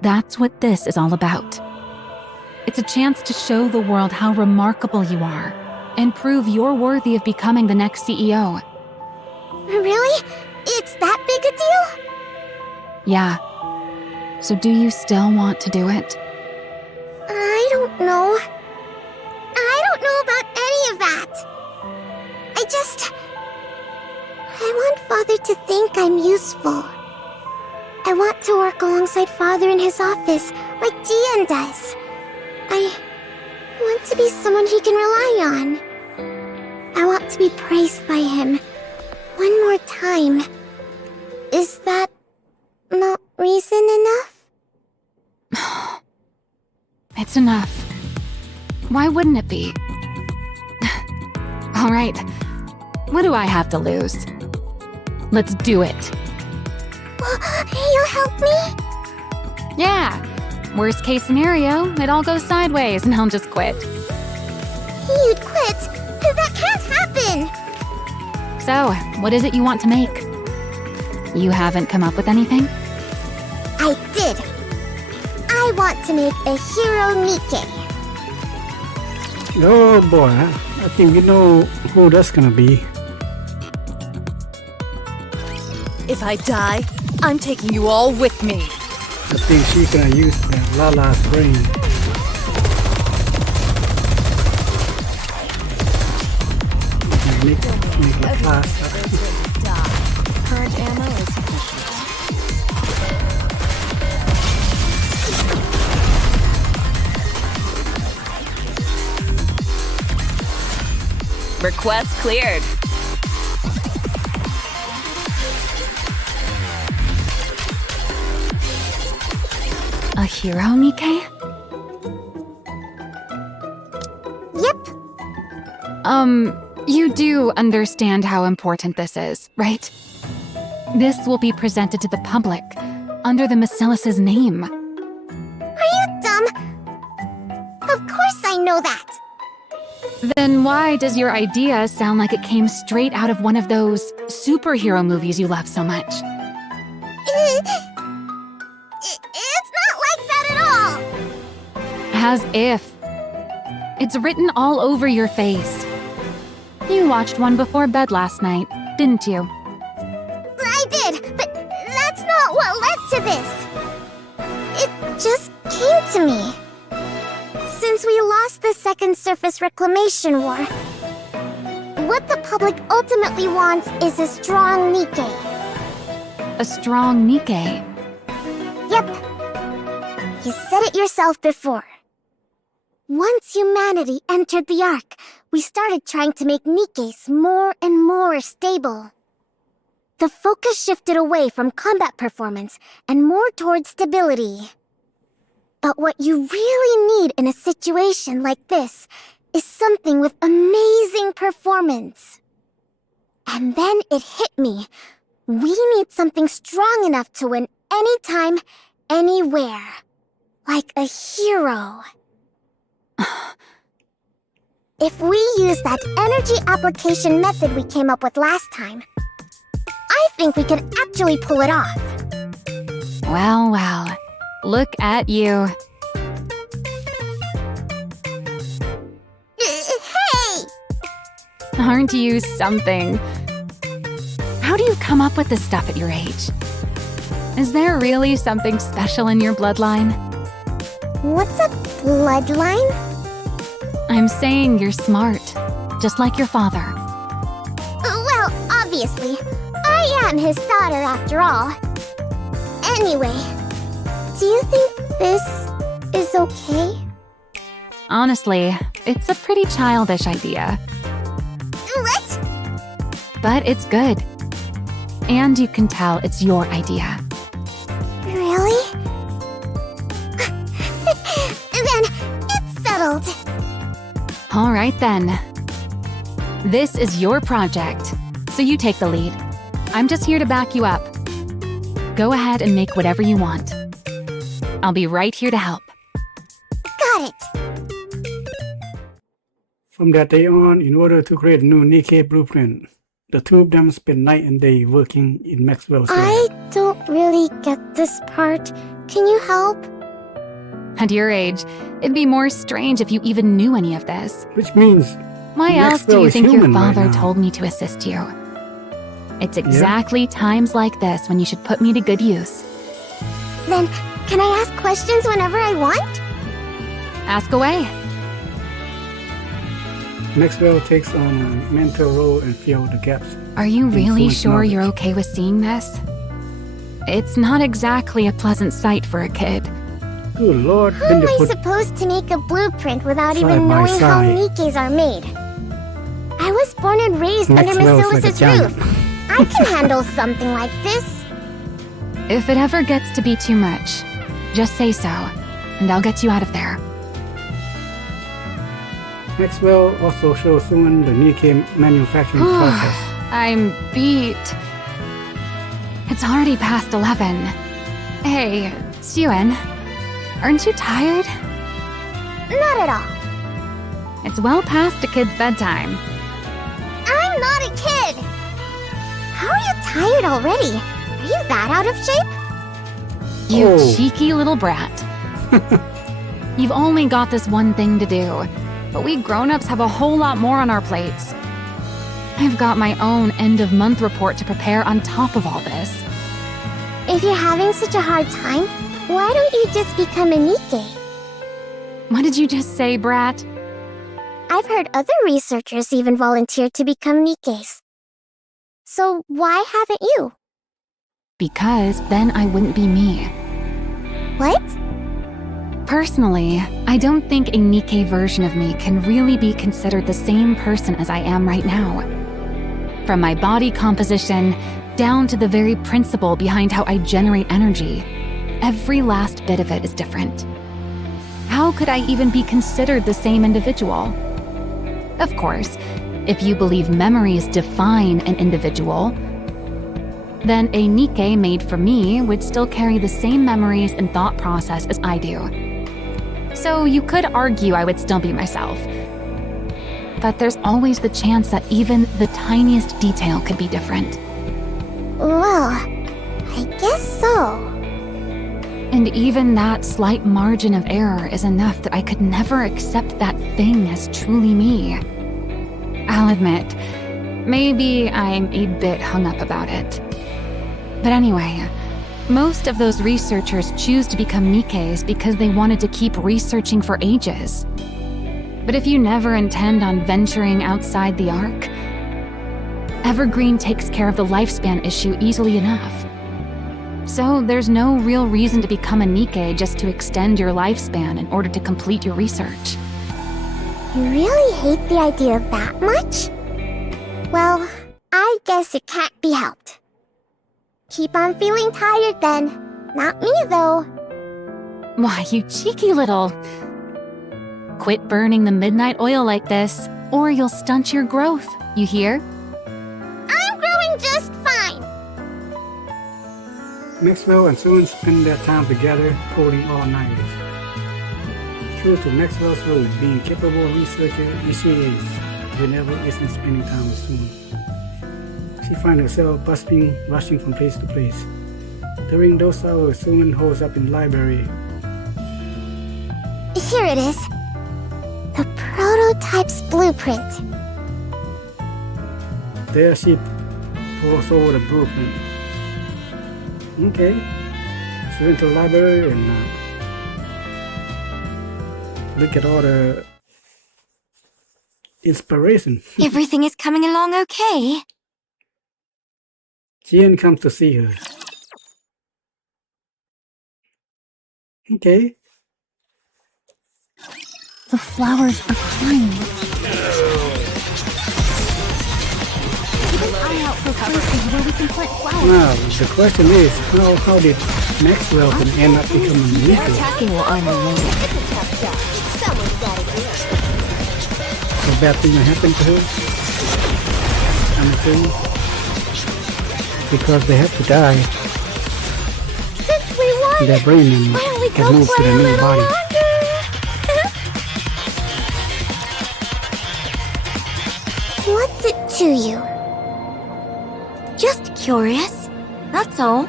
that's what this is all about. It's a chance to show the world how remarkable you are and prove you're worthy of becoming the next CEO. Really? It's that big a deal? Yeah. So do you still want to do it? I don't know. I don't know about any of that. I want Father to think I'm useful. I want to work alongside Father in his office, like Jian does. I want to be someone he can rely on. I want to be praised by him. One more time. Is that not reason enough? It's enough. Why wouldn't it be? All right. What do I have to lose? Let's do it. You'll help me? Yeah. Worst case scenario, it all goes sideways and I'll just quit. You'd quit? That can't happen! So, what is it you want to make? You haven't come up with anything? I did. I want to make a hero Nikke. Oh boy, I think you know who that's gonna be. If I die, I'm taking you all with me. I think she's gonna use Lala's brain. Make it fast. Current ammo is sufficient. Request cleared. A hero, Nikke? Yep. You do understand how important this is, right? This will be presented to the public, under the Bacillus's name. Are you dumb? Of course I know that. Then why does your idea sound like it came straight out of one of those superhero movies you love so much? It's not like that at all. As if. It's written all over your face. You watched one before bed last night, didn't you? I did, but that's not what led to this. It just came to me. Since we lost the Second Surface Reclamation War, what the public ultimately wants is a strong Nikke. A strong Nikke. Yep. You said it yourself before. Once humanity entered the Ark, we started trying to make Nikkes more and more stable. The focus shifted away from combat performance and more towards stability. But what you really need in a situation like this is something with amazing performance. And then it hit me. We need something strong enough to win anytime, anywhere. Like a hero. If we use that energy application method we came up with last time, I think we could actually pull it off. Well, well. Look at you. Hey! Aren't you something? How do you come up with this stuff at your age? Is there really something special in your bloodline? What's a bloodline? I'm saying you're smart, just like your father. Well, obviously. I am his daughter after all. Anyway, do you think this is okay? Honestly, it's a pretty childish idea. What? But it's good. And you can tell it's your idea. Really? Then it's settled. All right then. This is your project, so you take the lead. I'm just here to back you up. Go ahead and make whatever you want. I'll be right here to help. Got it. From that day on, in order to create a new Nikke blueprint, the two of them spent night and day working in Maxwell's lab. I don't really get this part. Can you help? At your age, it'd be more strange if you even knew any of this. Which means Why else do Maxwell you is think your human right father now. told me to assist you? It's exactly times like this when you should put me to good use. Then, can I ask questions whenever I want? Ask away. Maxwell takes on a mentor role and fills the gaps. Are you really Influence sure you're knowledge. okay with seeing this? It's not exactly a pleasant sight for a kid. Good Lord, How then am they I put supposed to make a blueprint without Side even by knowing how side. Nikkes are made? I was born and raised Maxwell's under like a Macilis's giant. roof. I can handle something like this. If it ever gets to be too much, just say so, and I'll get you out of there. Maxwell also shows Suwon the Nikke manufacturing process. I'm beat. It's already past 11. Hey, Suen, aren't you tired? Not at all. It's well past a kid's bedtime. I'm not a kid. How are you tired already? Are you that out of shape? You Oh. cheeky little brat. You've only got this one thing to do, but we grown-ups have a whole lot more on our plates. I've got my own end-of-month report to prepare on top of all this. If you're having such a hard time, why don't you just become a Nikke? What did you just say, brat? I've heard other researchers even volunteer to become Nikkes. So why haven't you? Because then I wouldn't be me. What? Personally, I don't think a Nikke version of me can really be considered the same person as I am right now. From my body composition, down to the very principle behind how I generate energy, every last bit of it is different. How could I even be considered the same individual? Of course, if you believe memories define an individual, then a Nikke made for me would still carry the same memories and thought process as I do. So you could argue I would still be myself. But there's always the chance that even the tiniest detail could be different. Well, I guess so. And even that slight margin of error is enough that I could never accept that thing as truly me. I'll admit, maybe I'm a bit hung up about it. But anyway, most of those researchers choose to become Nikkes because they wanted to keep researching for ages. But if you never intend on venturing outside the arc, Evergreen takes care of the lifespan issue easily enough. So there's no real reason to become a Nikke just to extend your lifespan in order to complete your research. You really hate the idea that much? Well, I guess it can't be helped. Keep on feeling tired then. Not me, though. Why, you cheeky little... Quit burning the midnight oil like this, or you'll stunt your growth, you hear? I'm growing just fine. Maxwell and Susan spend their time together coding all-nighters. True to Maxwell's role, being capable researcher and she is, whenever isn't spending time with Susan. She finds herself rushing from place to place. During those hours, Susan holds up in the library. Here it is. The prototype's blueprint. There she pulls over the blueprint. Okay. She went to the library and look at all the inspiration. Everything is coming along okay? Jian comes to see her. Okay. The flowers are crying. Keep an eye out for places where we can plant flowers. Now, the question is, how did Maxwell can end up becoming a Nikke? Attacking while I'm alone. A bad thing that happened to her? I'm afraid. Because they have to die. Since we won, Their brain why don't we has go moved to play the a new little body. longer? What's it to you? Just curious, that's all.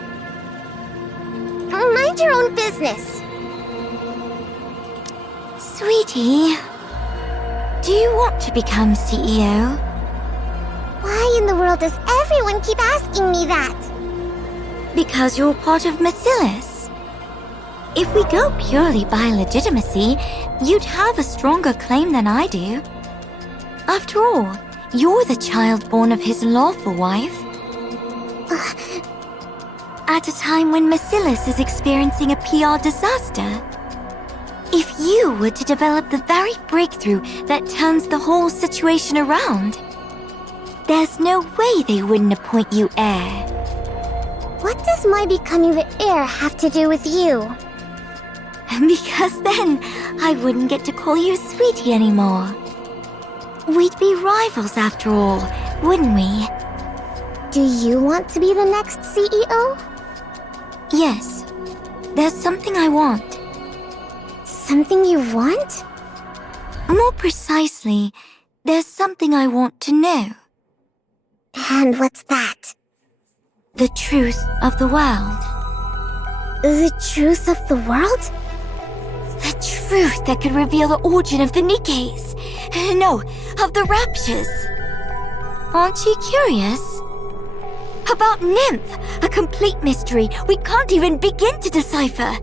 Mind your own business. Sweetie, do you want to become CEO? Why in the world does everyone keep asking me that? Because you're part of Macillus. If we go purely by legitimacy, you'd have a stronger claim than I do. After all, you're the child born of his lawful wife. At a time when Macillus is experiencing a PR disaster. If you were to develop the very breakthrough that turns the whole situation around, there's no way they wouldn't appoint you heir. What does my becoming the heir have to do with you? Because then I wouldn't get to call you sweetie anymore. We'd be rivals after all, wouldn't we? Do you want to be the next CEO? Yes. There's something I want. Something you want? More precisely, there's something I want to know. And what's that? The truth of the world. The truth of the world? The truth that could reveal the origin of the Nikkes. No, of the Raptures. Aren't you curious? About Nymph, a complete mystery we can't even begin to decipher.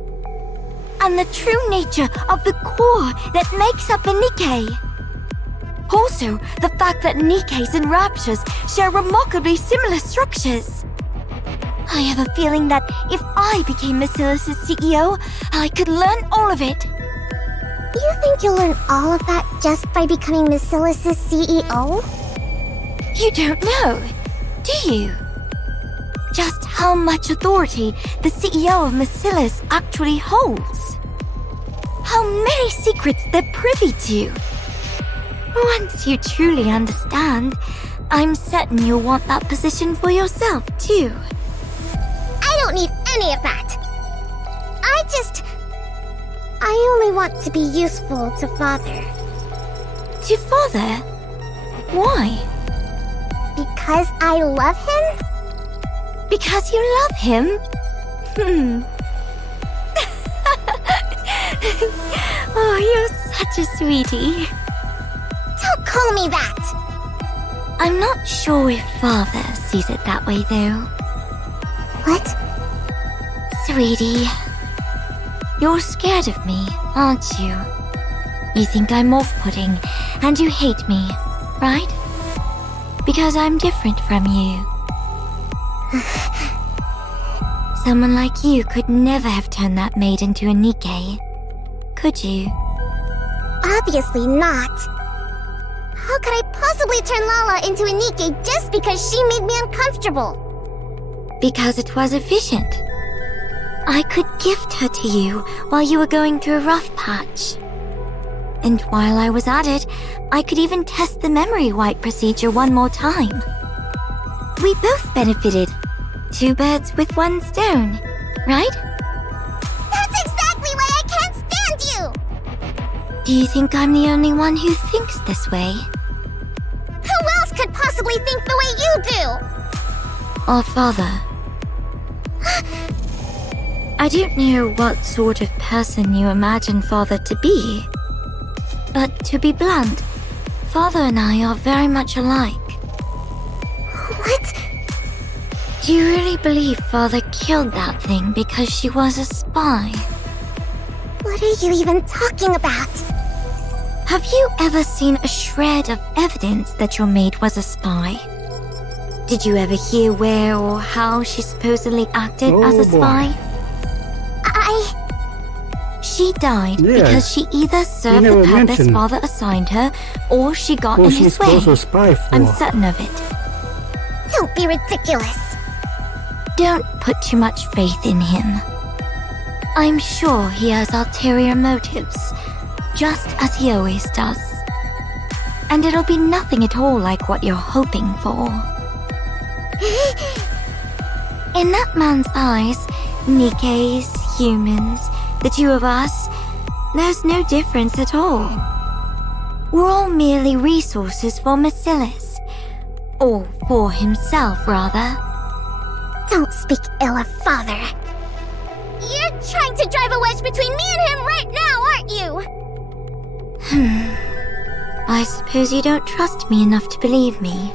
And the true nature of the core that makes up a Nikke. Also, the fact that Nikkes and Raptures share remarkably similar structures. I have a feeling that if I became Macillus' CEO, I could learn all of it. You think you'll learn all of that just by becoming Macillus' CEO? You don't know, do you? Just how much authority the CEO of Macillus actually holds. How many secrets they're privy to. Once you truly understand, I'm certain you'll want that position for yourself, too. I don't need any of that. I only want to be useful to Father. To Father? Why? Because I love him? Because you love him? Oh, you're such a sweetie. Don't call me that! I'm not sure if Father sees it that way, though. What? Sweetie, you're scared of me, aren't you? You think I'm off-putting, and you hate me, right? Because I'm different from you. Someone like you could never have turned that maid into a Nikke, could you? Obviously not. How could I possibly turn Lala into a Nikke just because she made me uncomfortable? Because it was efficient. I could gift her to you while you were going through a rough patch. And while I was at it, I could even test the memory wipe procedure one more time. We both benefited. 2 birds with 1 stone, right? That's exactly why I can't stand you! Do you think I'm the only one who thinks this way? Who else could possibly think the way you do? Or Father? I don't know what sort of person you imagine Father to be. But to be blunt, Father and I are very much alike. What? Do you really believe Father killed that thing because she was a spy? What are you even talking about? Have you ever seen a shred of evidence that your maid was a spy? Did you ever hear where or how she supposedly acted as a spy? She died because she either served the purpose Father assigned her, or she got in his way. I'm certain of it. Don't be ridiculous. Don't put too much faith in him. I'm sure he has ulterior motives, just as he always does. And it'll be nothing at all like what you're hoping for. In that man's eyes, Nikkes, humans, the 2 of us, there's no difference at all. We're all merely resources for Masilis. Or for himself, rather. Don't speak ill of Father. You're trying to drive a wedge between me and him right now, aren't you? I suppose you don't trust me enough to believe me.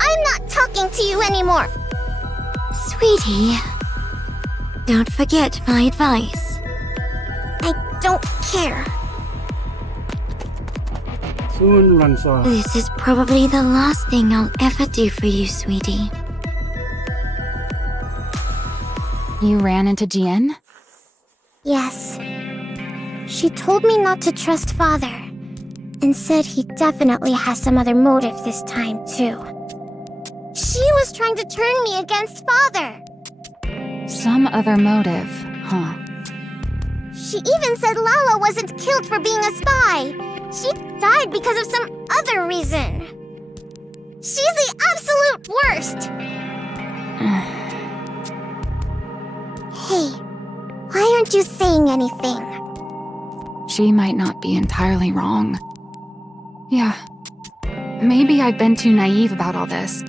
I'm not talking to you anymore. Sweetie, don't forget my advice. I don't care. Soon runs off. This is probably the last thing I'll ever do for you, sweetie. You ran into Jian? Yes. She told me not to trust Father, and said he definitely has some other motive this time, too. She was trying to turn me against Father. Some other motive, huh? She even said Lala wasn't killed for being a spy. She died because of some other reason. She's the absolute worst. Hey, why aren't you saying anything? She might not be entirely wrong. Yeah, maybe I've been too naive about all this.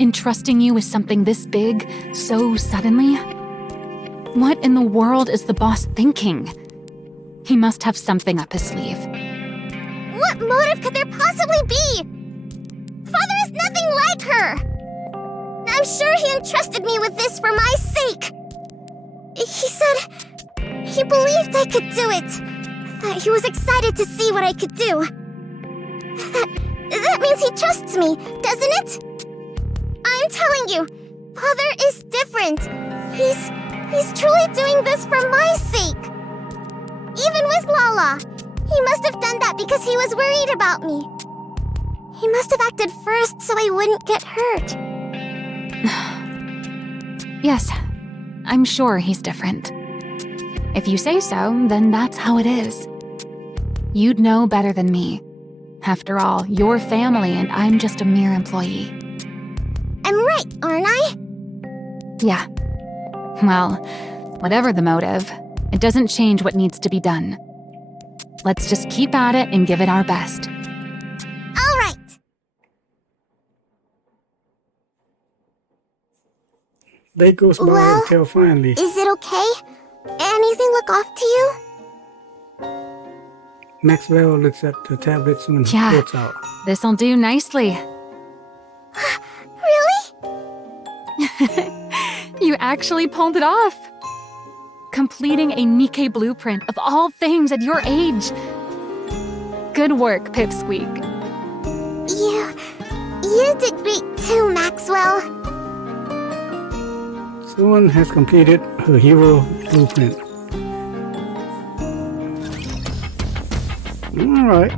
Entrusting you with something this big, so suddenly? What in the world is the boss thinking? He must have something up his sleeve. What motive could there possibly be? Father is nothing like her. I'm sure he entrusted me with this for my sake. He said he believed I could do it. That he was excited to see what I could do. That means he trusts me, doesn't it? I'm telling you, Father is different. He's truly doing this for my sake. Even with Lala, he must have done that because he was worried about me. He must have acted first so I wouldn't get hurt. Yes, I'm sure he's different. If you say so, then that's how it is. You'd know better than me. After all, you're family and I'm just a mere employee. I'm right, aren't I? Yeah. Well, whatever the motive, it doesn't change what needs to be done. Let's just keep at it and give it our best. All right. Day goes by Well, until finally. Is it okay? Anything look off to you? Maxwell looks at the tablet soon. Yeah. Puts out. This'll do nicely. Really? You actually pulled it off. Completing a Nikke blueprint of all things at your age. Good work, Pipsqueak. You did great too, Maxwell. Someone has completed her hero blueprint. Alright.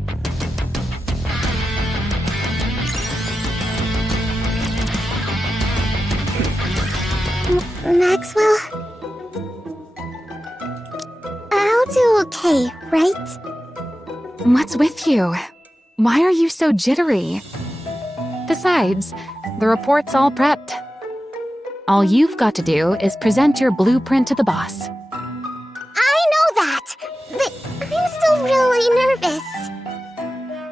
Maxwell? I'll do okay, right? What's with you? Why are you so jittery? Besides, the report's all prepped. All you've got to do is present your blueprint to the boss. I know that, but I'm still really nervous.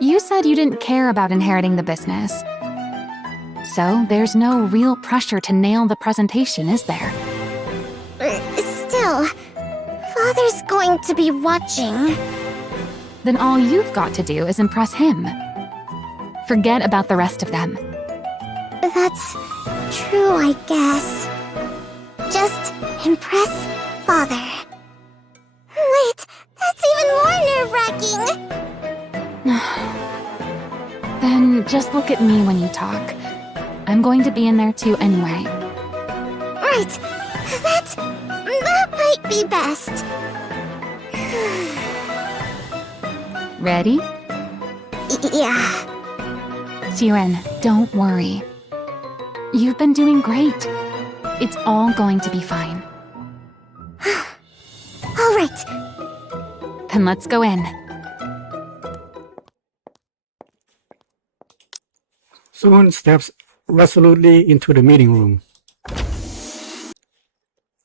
You said you didn't care about inheriting the business. So there's no real pressure to nail the presentation, is there? Still, Father's going to be watching. Then all you've got to do is impress him. Forget about the rest of them. That's true, I guess. Just impress Father. Wait, that's even more nerve-wracking. Then just look at me when you talk. I'm going to be in there too anyway. Right, that might be best. Ready? Yeah. Siren, don't worry. You've been doing great. It's all going to be fine. All right. Then let's go in. Soon steps resolutely into the meeting room.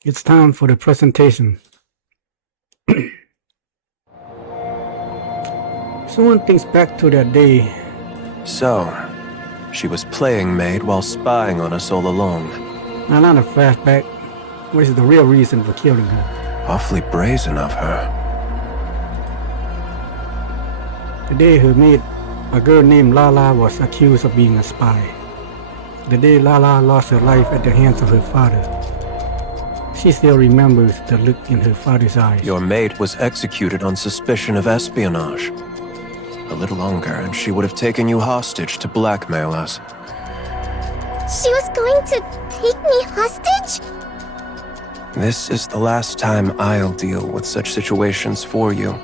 It's time for the presentation. Someone thinks back to that day. So, she was playing maid while spying on us all along. Now, not a flashback. What is the real reason for killing her? Awfully brazen of her. The day her maid, a girl named Lala, was accused of being a spy. The day Lala lost her life at the hands of her father. She still remembers the look in her father's eyes. Your maid was executed on suspicion of espionage. A little longer, and she would have taken you hostage to blackmail us. She was going to take me hostage? This is the last time I'll deal with such situations for you.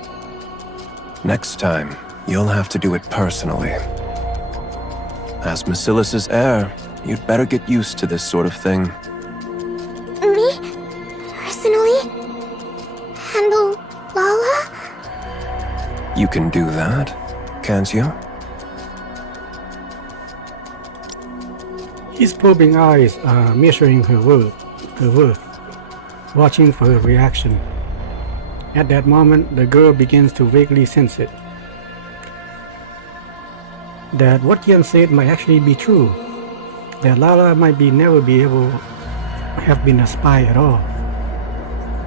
Next time, you'll have to do it personally. As Basilis's heir, you'd better get used to this sort of thing. Me? Personally? Handle Lala? You can do that, can't you? His probing eyes are measuring her worth, watching for her reaction. At that moment, the girl begins to vaguely sense it. That what Yan said might actually be true. That Lala might never be able to have been a spy at all.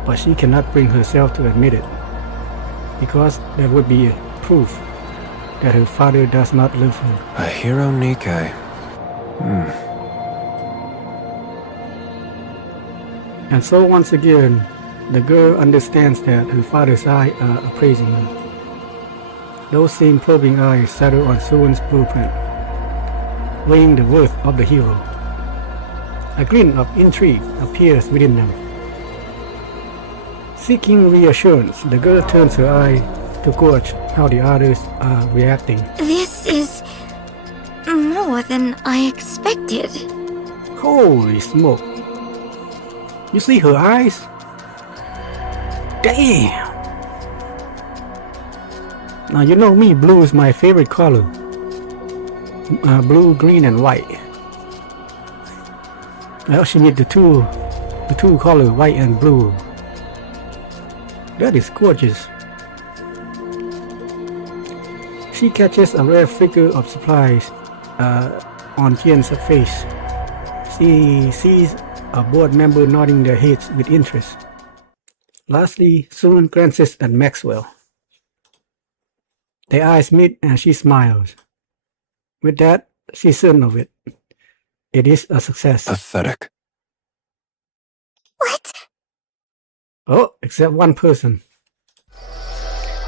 But she cannot bring herself to admit it, because that would be proof that her father does not love her. A hero Nikke. And so once again, the girl understands that her father's eyes are appraising her. Those same probing eyes settle on Suwon's blueprint, weighing the worth of the hero. A grin of intrigue appears within them. Seeking reassurance, the girl turns her eye to gauge how the others are reacting. This is more than I expected. Holy smoke! You see her eyes? Damn! Now you know me, blue is my favorite color. Blue, green, and white. I actually need the two color, white and blue. That is gorgeous. She catches a rare figure of surprise on Tian's face. She sees a board member nodding their heads with interest. Lastly, Susan glances at Maxwell. Their eyes meet and she smiles. With that, she's certain of it. It is a success. Pathetic. What? Oh, except one person.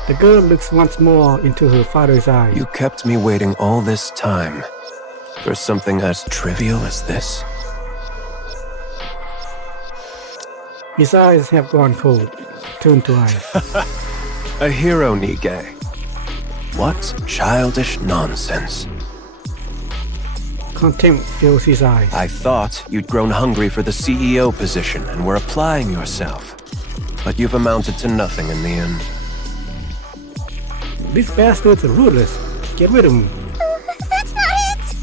The girl looks once more into her father's eyes. You kept me waiting all this time for something as trivial as this. His eyes have gone cold, turned to ice. A hero, Nikke. What childish nonsense. Contempt fills his eyes. I thought you'd grown hungry for the CEO position and were applying yourself. But you've amounted to nothing in the end. These bastards are ruthless. Get rid of them. That's not it!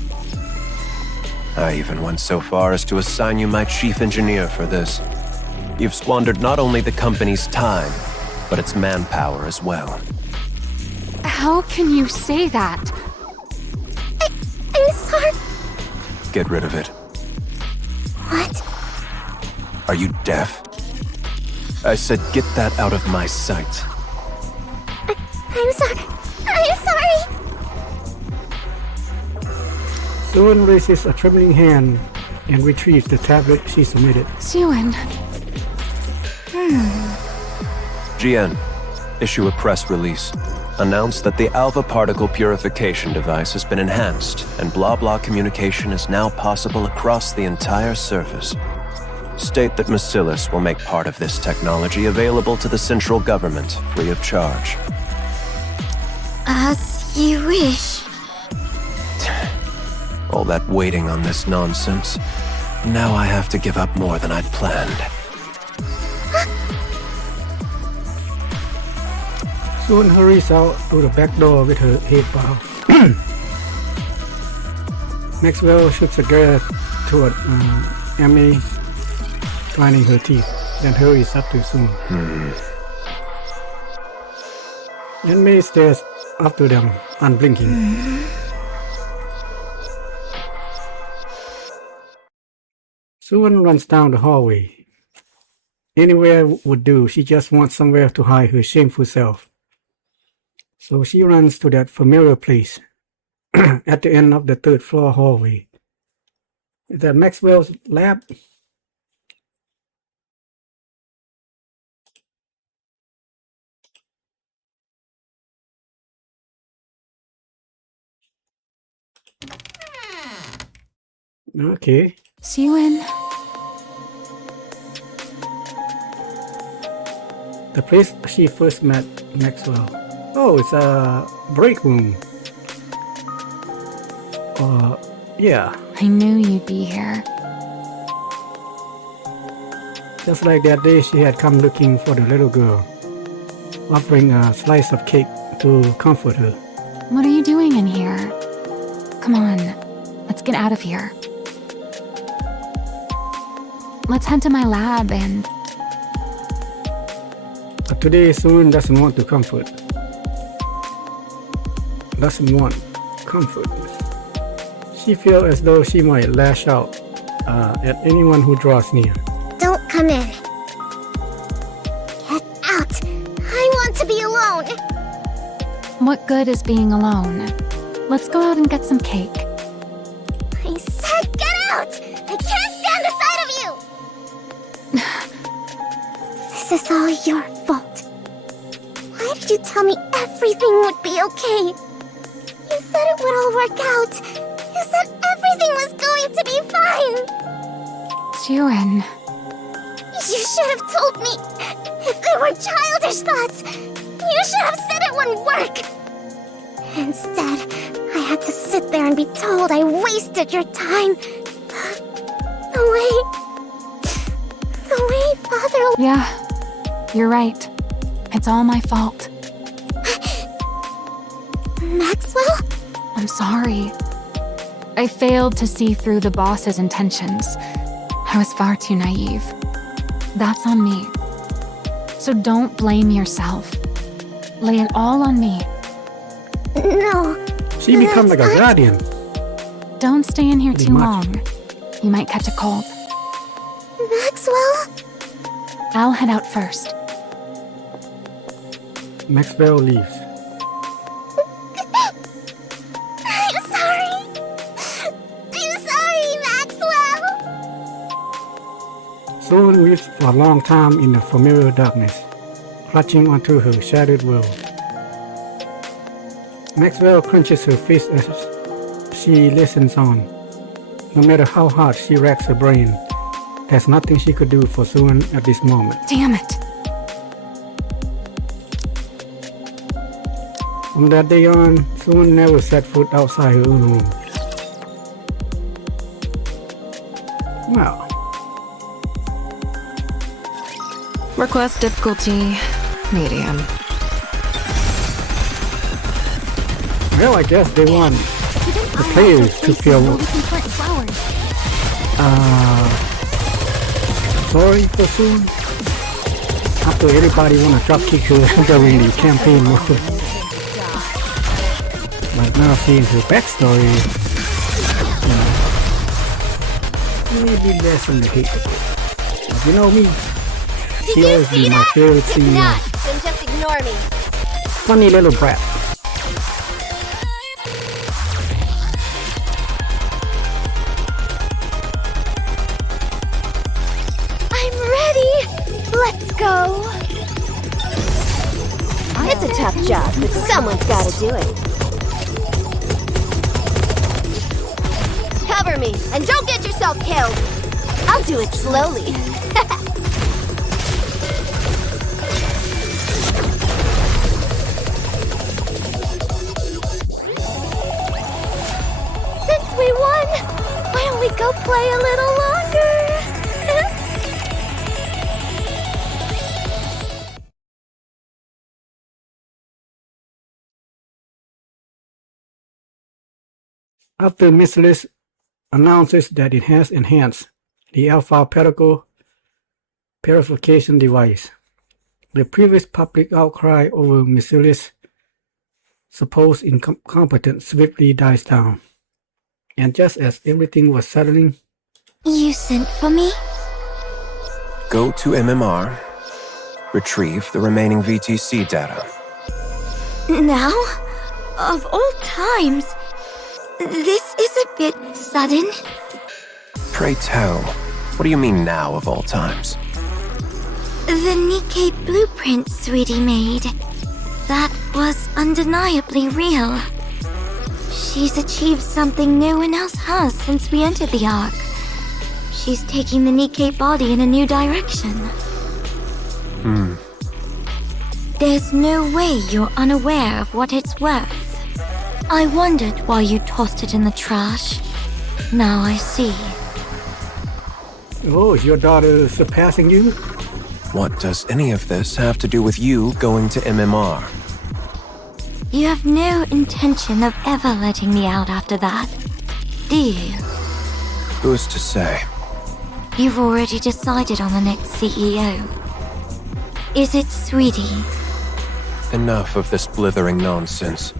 I even went so far as to assign you my chief engineer for this. You've squandered not only the company's time, but its manpower as well. How can you say that? I'm sorry. Get rid of it. What? Are you deaf? I said get that out of my sight. I'm sorry. I'm sorry. Susan raises a trembling hand and retrieves the tablet she submitted. Suan. GN, issue a press release. Announce that the alpha particle purification device has been enhanced and blah-blah communication is now possible across the entire surface. State that Macillus will make part of this technology available to the central government free of charge. As you wish. All that waiting on this nonsense. Now I have to give up more than I'd planned. Susan hurries out through the back door with her head bowed. Maxwell shoots a glare toward Emmy, grinding her teeth, then hurries up to Susan. Then May stares after them, unblinking. Susan runs down the hallway. Anywhere would do, she just wants somewhere to hide her shameful self. So she runs to that familiar place at the end of the third floor hallway. Is that Maxwell's lab? Okay. Suan. The place she first met Maxwell. Oh, it's a break room. Yeah. I knew you'd be here. Just like that day she had come looking for the little girl, offering a slice of cake to comfort her. What are you doing in here? Come on, let's get out of here. Let's head to my lab and... But today Susan doesn't want to comfort. Doesn't want comfort. She feels as though she might lash out at anyone who draws near. Don't come in. Get out. I want to be alone. What good is being alone? Let's go out and get some cake. I said get out. I can't stand the sight of you. This is all your fault. Why did you tell me everything would be okay? You said it would all work out. You said everything was going to be fine. Suan. You should have told me. If they were childish thoughts, you should have said it wouldn't work. Instead, I had to sit there and be told I wasted your time. The way Father... Yeah, you're right. It's all my fault. Maxwell? I'm sorry. I failed to see through the boss's intentions. I was far too naive. That's on me. So don't blame yourself. Lay it all on me. No. She becomes like a guardian. Don't stay in here Pretty too much. long. You might catch a cold. Maxwell? I'll head out first. Maxwell leaves. I'm sorry. I'm sorry, Maxwell. Soon lives for a long time in the familiar darkness, clutching onto her shattered world. Maxwell clenches her fist as she listens on. No matter how hard she racks her brain, there's nothing she could do for Suan at this moment. Damn it. From that day on, Suan never set foot outside her own home. Well, Request difficulty medium. well, I guess they want the players to feel sorry for Suan after everybody wanna dropkick her during the campaign mode. But now seeing her backstory, maybe less on the hate. But you know me, she always be my favorite If CEO. not, then just ignore me. Funny little brat. I'm ready. Let's go. It's a tough job, but someone's gotta do it. Cover me, and don't get yourself killed. I'll do it slowly. Since we won, why don't we go play a little longer? After Merciless announces that it has enhanced the alpha particle purification device, the previous public outcry over Merciless' supposed incompetence swiftly dies down. And just as everything was settling, You sent for me? Go to MMR, retrieve the remaining VTC data. Now? Of all times, this is a bit sudden. Pray tell, what do you mean now of all times? The Nikke blueprint Sweetie made. That was undeniably real. She's achieved something no one else has since we entered the Ark. She's taking the Nikke body in a new direction. There's no way you're unaware of what it's worth. I wondered why you tossed it in the trash. Now I see. oh, is your daughter surpassing you? What does any of this have to do with you going to MMR? You have no intention of ever letting me out after that, do you? Who's to say? You've already decided on the next CEO. Is it Sweetie? Enough of this blithering nonsense.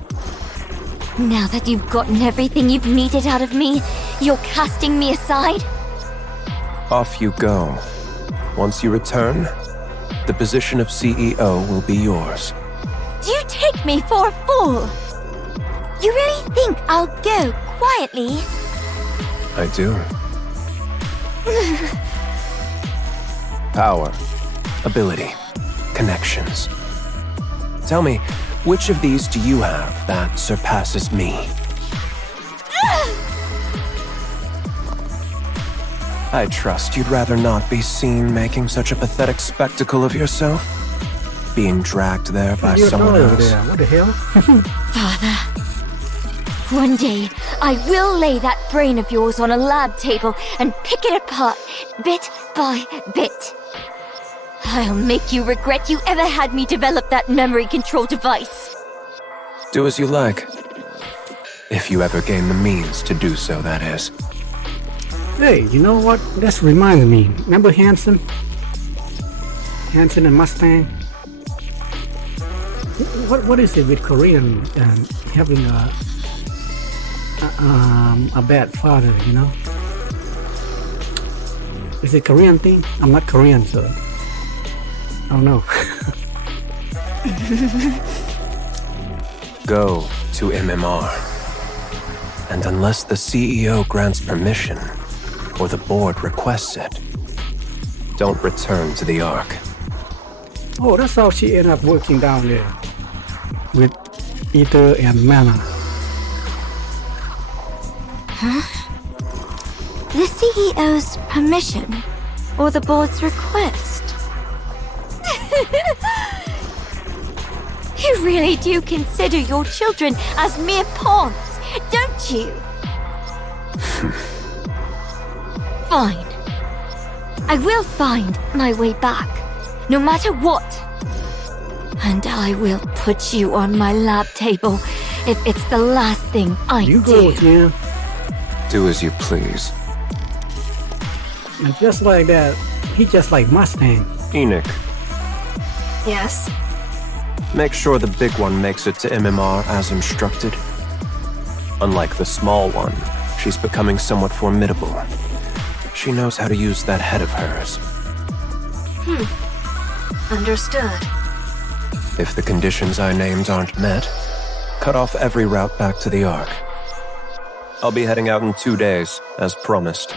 Now that you've gotten everything you've needed out of me, you're casting me aside? Off you go. Once you return, the position of CEO will be yours. Do you take me for a fool? You really think I'll go quietly? I do. Power, ability, connections. Tell me, which of these do you have that surpasses me? I trust you'd rather not be seen making such a pathetic spectacle of yourself. Being dragged there by Your someone daughter over else. there. What the hell? Father, one day I will lay that brain of yours on a lab table and pick it apart, bit by bit. I'll make you regret you ever had me develop that memory control device. Do as you like. If you ever gain the means to do so, that is. Hey, you know what? This reminds me. Remember Hanson? Hanson and Mustang? What is it with Korean having a bad father, you know? Is it Korean thing? I'm not Korean, so I don't know. Go to MMR. And unless the CEO grants permission, or the board requests it, don't return to the Ark. Oh, that's how she ended up working down there with Ether and Mana. The CEO's permission or the board's request? You really do consider your children as mere pawns, don't you? Fine. I will find my way back, no matter what. And I will put you on my lab table if it's the last thing I You do. go, Tia. Do as you please. And just like that, he just like Mustang. Enoch, Yes? make sure the big one makes it to MMR as instructed. Unlike the small one, she's becoming somewhat formidable. She knows how to use that head of hers. Understood. If the conditions I named aren't met, cut off every route back to the Ark. I'll be heading out in 2 days, as promised.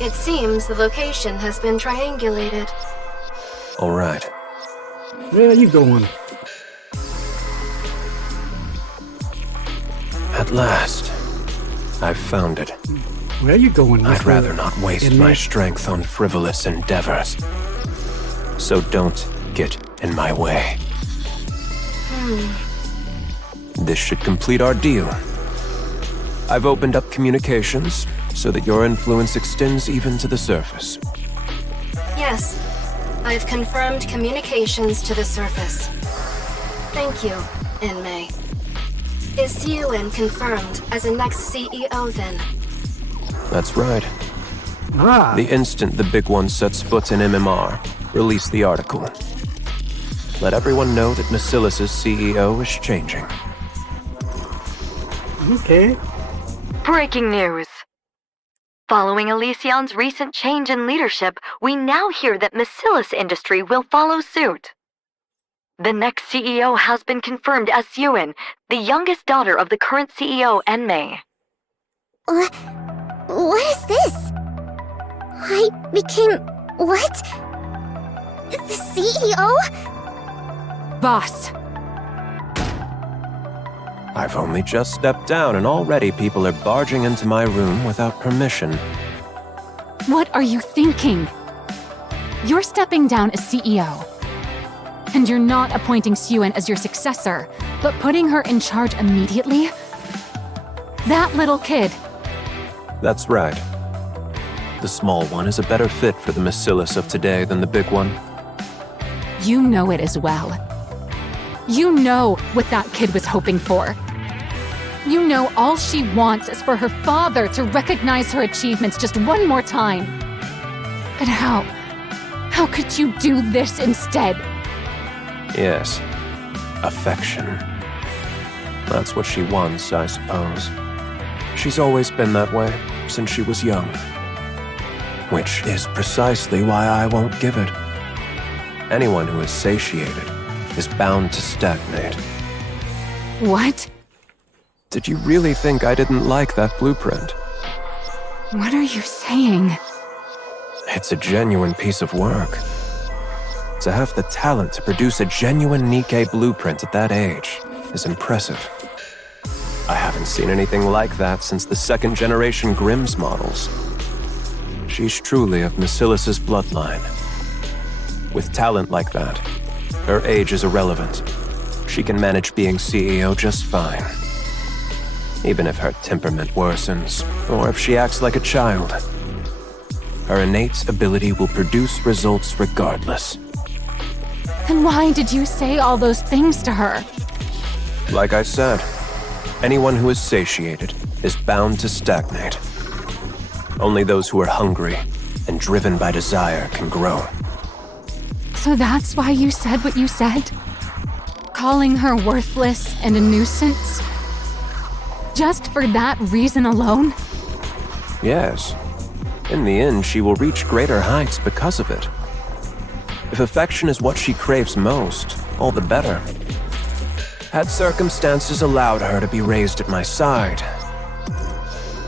It seems the location has been triangulated. All right. Where are you going? At last, I've found it. Where are you going? I'd rather not waste my Inmate? strength on frivolous endeavors. So don't get in my way. This should complete our deal. I've opened up communications so that your influence extends even to the surface. Yes. I've confirmed communications to the surface. Thank you, Inmei. Is Siuan confirmed as the next CEO then? That's right. Ah, The instant the big one sets foot in MMR, release the article. Let everyone know that Macilis' CEO is changing. okay. Breaking news. Following Elysion's recent change in leadership, we now hear that Macilis Industry will follow suit. The next CEO has been confirmed as Siuan, the youngest daughter of the current CEO, Enmei. What is this? I became... what? The CEO? Boss, I've only just stepped down and already people are barging into my room without permission. what are you thinking? You're stepping down as CEO. And you're not appointing Siuan as your successor, but putting her in charge immediately? That little kid. That's right. The small one is a better fit for the Macilis of today than the big one. You know it as well. You know what that kid was hoping for. You know all she wants is for her father to recognize her achievements just one more time. But how? How could you do this instead? Yes. Affection. That's what she wants, I suppose. She's always been that way, since she was young. Which is precisely why I won't give it. Anyone who is satiated is bound to stagnate. What? Did you really think I didn't like that blueprint? What are you saying? It's a genuine piece of work. To have the talent to produce a genuine Nikke blueprint at that age is impressive. I haven't seen anything like that since the second-generation Grimm's models. She's truly of Macilis' bloodline. With talent like that, her age is irrelevant. She can manage being CEO just fine. Even if her temperament worsens, or if she acts like a child. Her innate ability will produce results regardless. Then why did you say all those things to her? Like I said, anyone who is satiated is bound to stagnate. Only those who are hungry and driven by desire can grow. So that's why you said what you said? Calling her worthless and a nuisance? Just for that reason alone? Yes. In the end, she will reach greater heights because of it. If affection is what she craves most, all the better. Had circumstances allowed her to be raised at my side,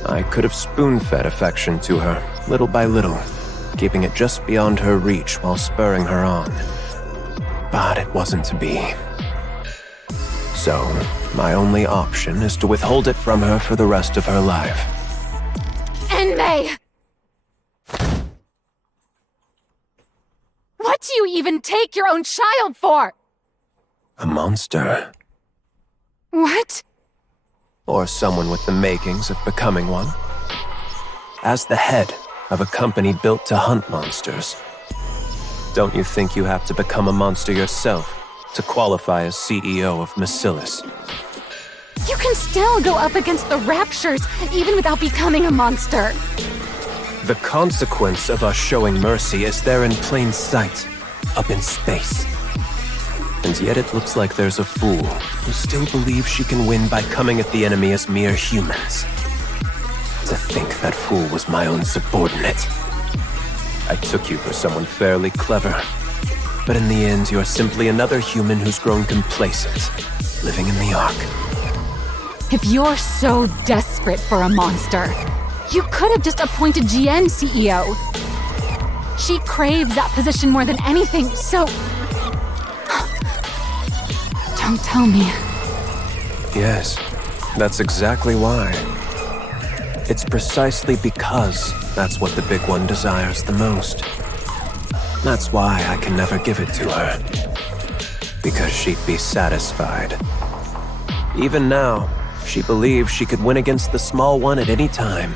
I could have spoon-fed affection to her, little by little, keeping it just beyond her reach while spurring her on. But it wasn't to be. So, my only option is to withhold it from her for the rest of her life. Enmei! What do you even take your own child for? A monster. What? Or someone with the makings of becoming one. As the head of a company built to hunt monsters, don't you think you have to become a monster yourself to qualify as CEO of Mesilis? You can still go up against the Raptures even without becoming a monster. The consequence of us showing mercy is there in plain sight, up in space. And yet it looks like there's a fool who still believes she can win by coming at the enemy as mere humans. To think that fool was my own subordinate. I took you for someone fairly clever, but in the end you're simply another human who's grown complacent, living in the Ark. If you're so desperate for a monster, you could have just appointed GN CEO. She craves that position more than anything, so... Don't tell me. Yes, that's exactly why. It's precisely because that's what the big one desires the most. That's why I can never give it to her. Because she'd be satisfied. Even now, she believes she could win against the small one at any time.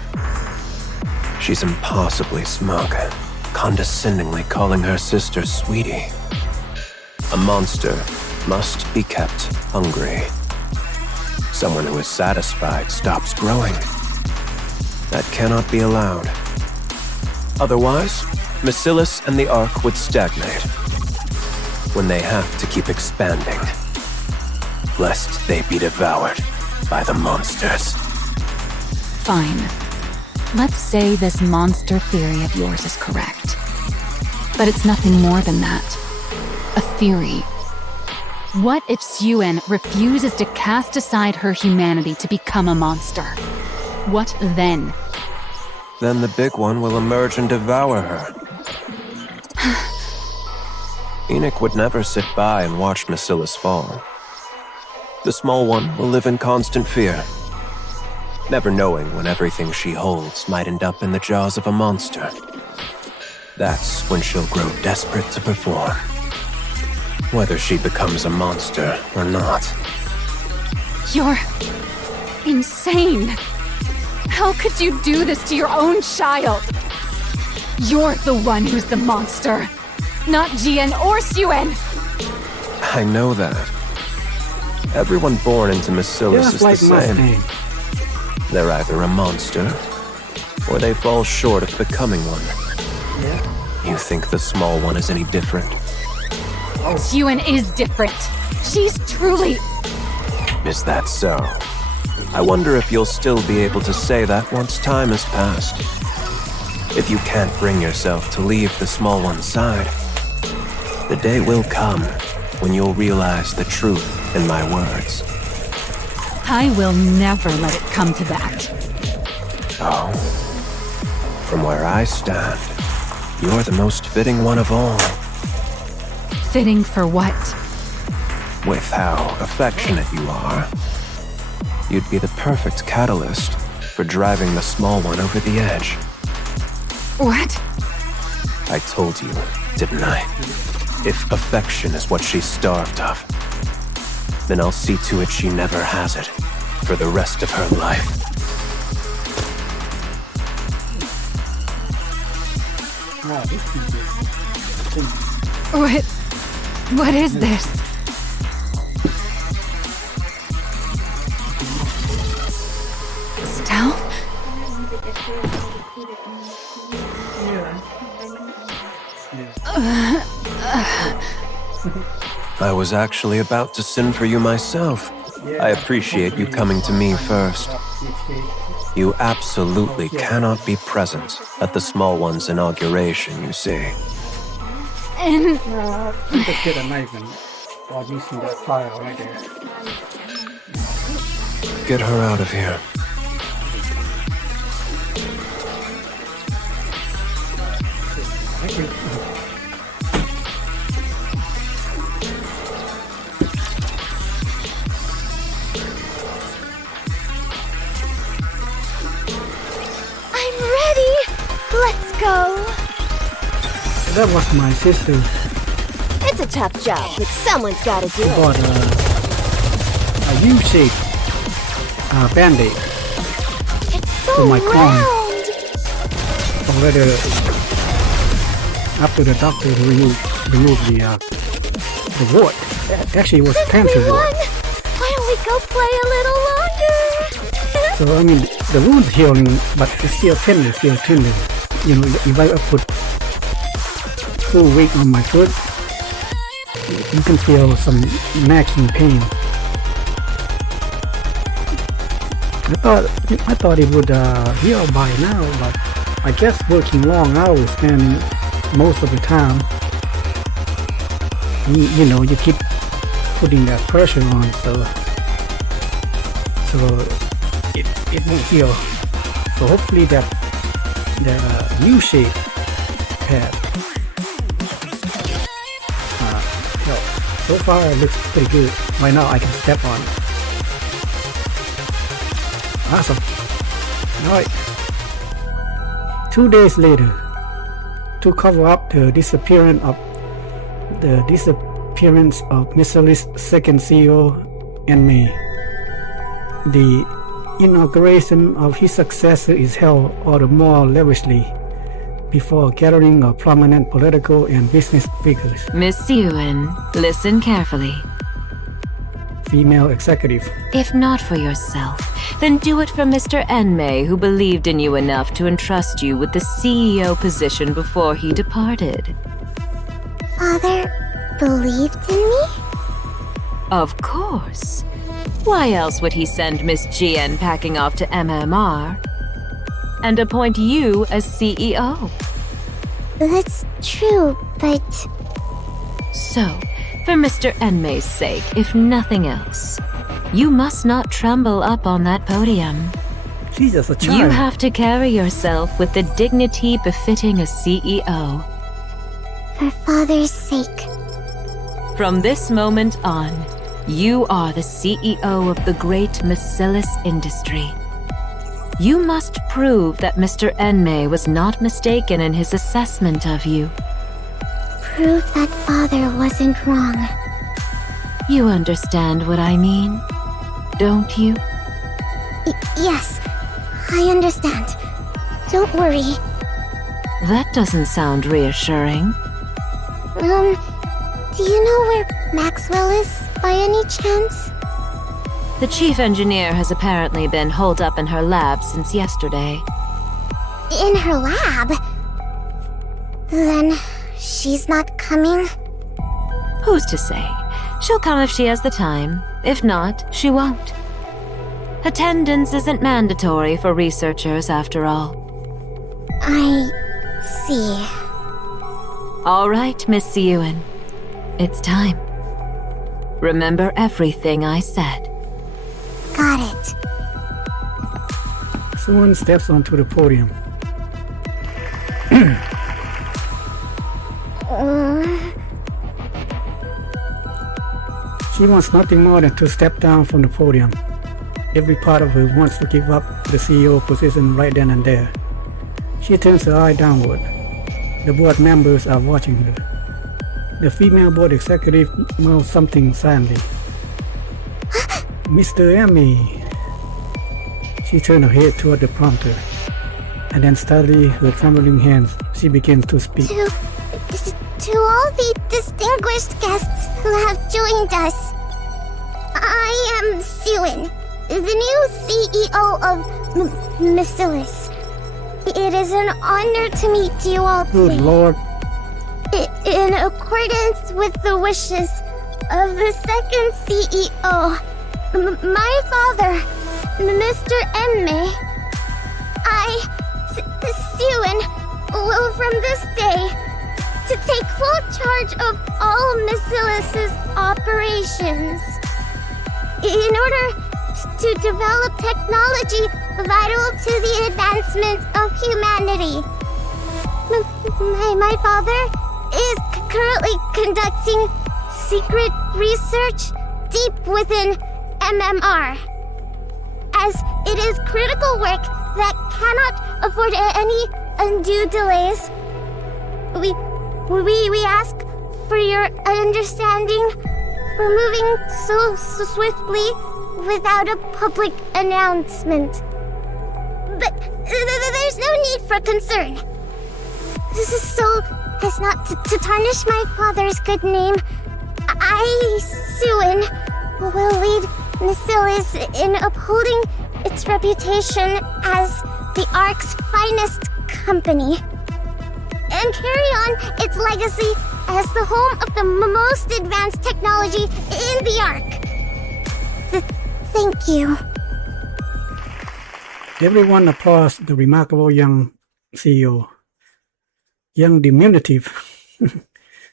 She's impossibly smug, condescendingly calling her sister sweetie. A monster must be kept hungry. Someone who is satisfied stops growing. That cannot be allowed. Otherwise, Mesilis and the Ark would stagnate. When they have to keep expanding, lest they be devoured by the monsters. Fine. Let's say this monster theory of yours is correct. But it's nothing more than that. A theory. What if Suen refuses to cast aside her humanity to become a monster? What then? Then the big one will emerge and devour her. Enoch would never sit by and watch Mesilis fall. The small one will live in constant fear, never knowing when everything she holds might end up in the jaws of a monster. That's when she'll grow desperate to perform, whether she becomes a monster or not. You're insane. How could you do this to your own child? You're the one who's the monster, not Jian or Suen. I know that. Everyone born into Mesilis is the same. They're either a monster, or they fall short of becoming one. You think the small one is any different? Suen is different. She's truly... Is that so? I wonder if you'll still be able to say that once time has passed. If you can't bring yourself to leave the small one's side, the day will come when you'll realize the truth in my words. I will never let it come to that. Oh. From where I stand, you're the most fitting one of all. Fitting for what? With how affectionate you are, you'd be the perfect catalyst for driving the small one over the edge. What? I told you, didn't I? If affection is what she's starved of, then I'll see to it she never has it for the rest of her life. What is this? Stealth? I was actually about to send for you myself. I appreciate you coming to me first. You absolutely cannot be present at the small one's inauguration, you see. And Just get a knife and while using that file right there. Get her out of here. Thank you. I'm ready! Let's go! That was my sister. It's a tough job, but someone's gotta do She it. bought a U-shaped band-aid It's so for my corn. round! Already after the doctor removed the wart. Actually, it was cancer Everyone, wart. why don't we go play a little longer? So I mean, the wound's healing, but it's still tender. You know, if I put full weight on my foot, you can feel some nagging pain. I thought it would heal by now, but I guess working long hours and most of the time, you know, you keep putting that pressure on, so it won't heal. So hopefully that U-shape pad helps. So far it looks pretty good. Right now I can step on it. Awesome. Alright. 2 days later, to cover up the disappearance of Mr. second CEO and me, the inauguration of his successor is held all the more lavishly before a gathering of prominent political and business figures. Miss Ewan, listen carefully. Female executive. If not for yourself, then do it for Mr. Enmei, who believed in you enough to entrust you with the CEO position before he departed. Father believed in me? Of course. Why else would he send Miss GN packing off to MMR and appoint you as CEO? That's true, but... So, for Mr. Enmei's sake, if nothing else, you must not tremble up on that podium. She's just a child. You have to carry yourself with the dignity befitting a CEO. For Father's sake. From this moment on, you are the CEO of the great Macillus industry. You must prove that Mr. Enmei was not mistaken in his assessment of you. Prove that Father wasn't wrong. You understand what I mean, don't you? Yes, I understand. Don't worry. That doesn't sound reassuring. Do you know where Maxwell is, by any chance? The chief engineer has apparently been holed up in her lab since yesterday. In her lab? Then she's not coming? Who's to say? She'll come if she has the time. If not, she won't. Attendance isn't mandatory for researchers, after all. I see. All right, Miss Ewan. It's time. Remember everything I said. Got it. Someone steps onto the podium. She wants nothing more than to step down from the podium. Every part of her wants to give up the CEO position right then and there. She turns her eye downward. The board members are watching her. The female board executive mouths something silently. Mr. Emmy. She turned her head toward the prompter, and then steadily, her trembling hands, she begins to speak. To all the distinguished guests who have joined us, I am Suin, the new CEO of Macillus. It is an honor to meet you all today. Good Lord. In accordance with the wishes of the second CEO, my father, Mr. Enmei, Suen will from this day to take full charge of all Masilis's operations. In order to develop technology vital to the advancement of humanity. My father is currently conducting secret research deep within MMR, as it is critical work that cannot afford any undue delays. We ask for your understanding for moving so swiftly without a public announcement. But there's no need for concern. This is so as not to tarnish my father's good name. I, Suen, will lead Masilis in upholding its reputation as the Ark's finest company, and carry on its legacy as the home of the most advanced technology in the Ark. Thank you. Everyone applauds the remarkable young CEO. Young diminutive.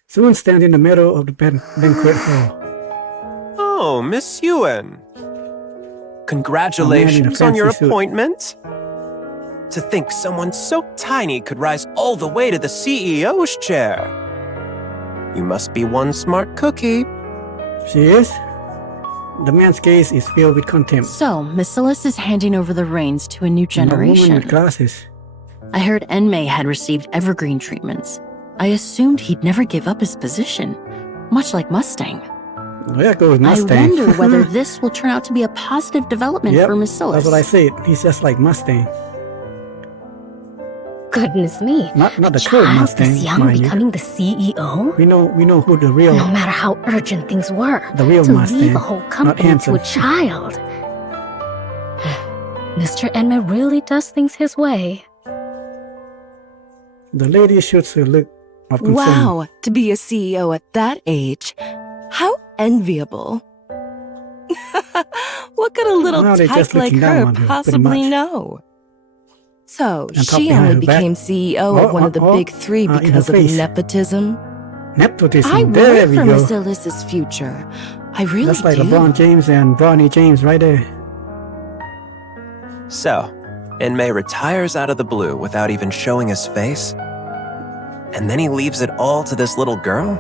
Soon stands in the middle of the banquet hall. Oh, Miss Yuen. Congratulations on your appointment. To think someone so tiny could rise all the way to the CEO's chair. You must be one smart cookie. She is. The man's gaze is filled with contempt. So, Masilis is handing over the reins to a new generation. A woman with glasses. I heard Enmei had received evergreen treatments. I assumed he'd never give up his position, much like Mustang. There goes Mustang. I wonder whether this will turn out to be a positive development for Masilis. That's what I said. He's just like Mustang. Goodness me. Not the cool Mustang, this young becoming the CEO? We know who the real... No matter how urgent things were, the real to Mustang, leave a whole company to a child. Mr. Enmei really does things his way. The lady shoots her look of concern. Wow, to be a CEO at that age. How enviable. What could a little tyke like her possibly know? So, she only became CEO of one of the big three because of nepotism? Nepotism, I there worry we for go. Masilis's future. I really That's like do. LeBron James and Bronny James right there. So, Enmei retires out of the blue without even showing his face? And then he leaves it all to this little girl?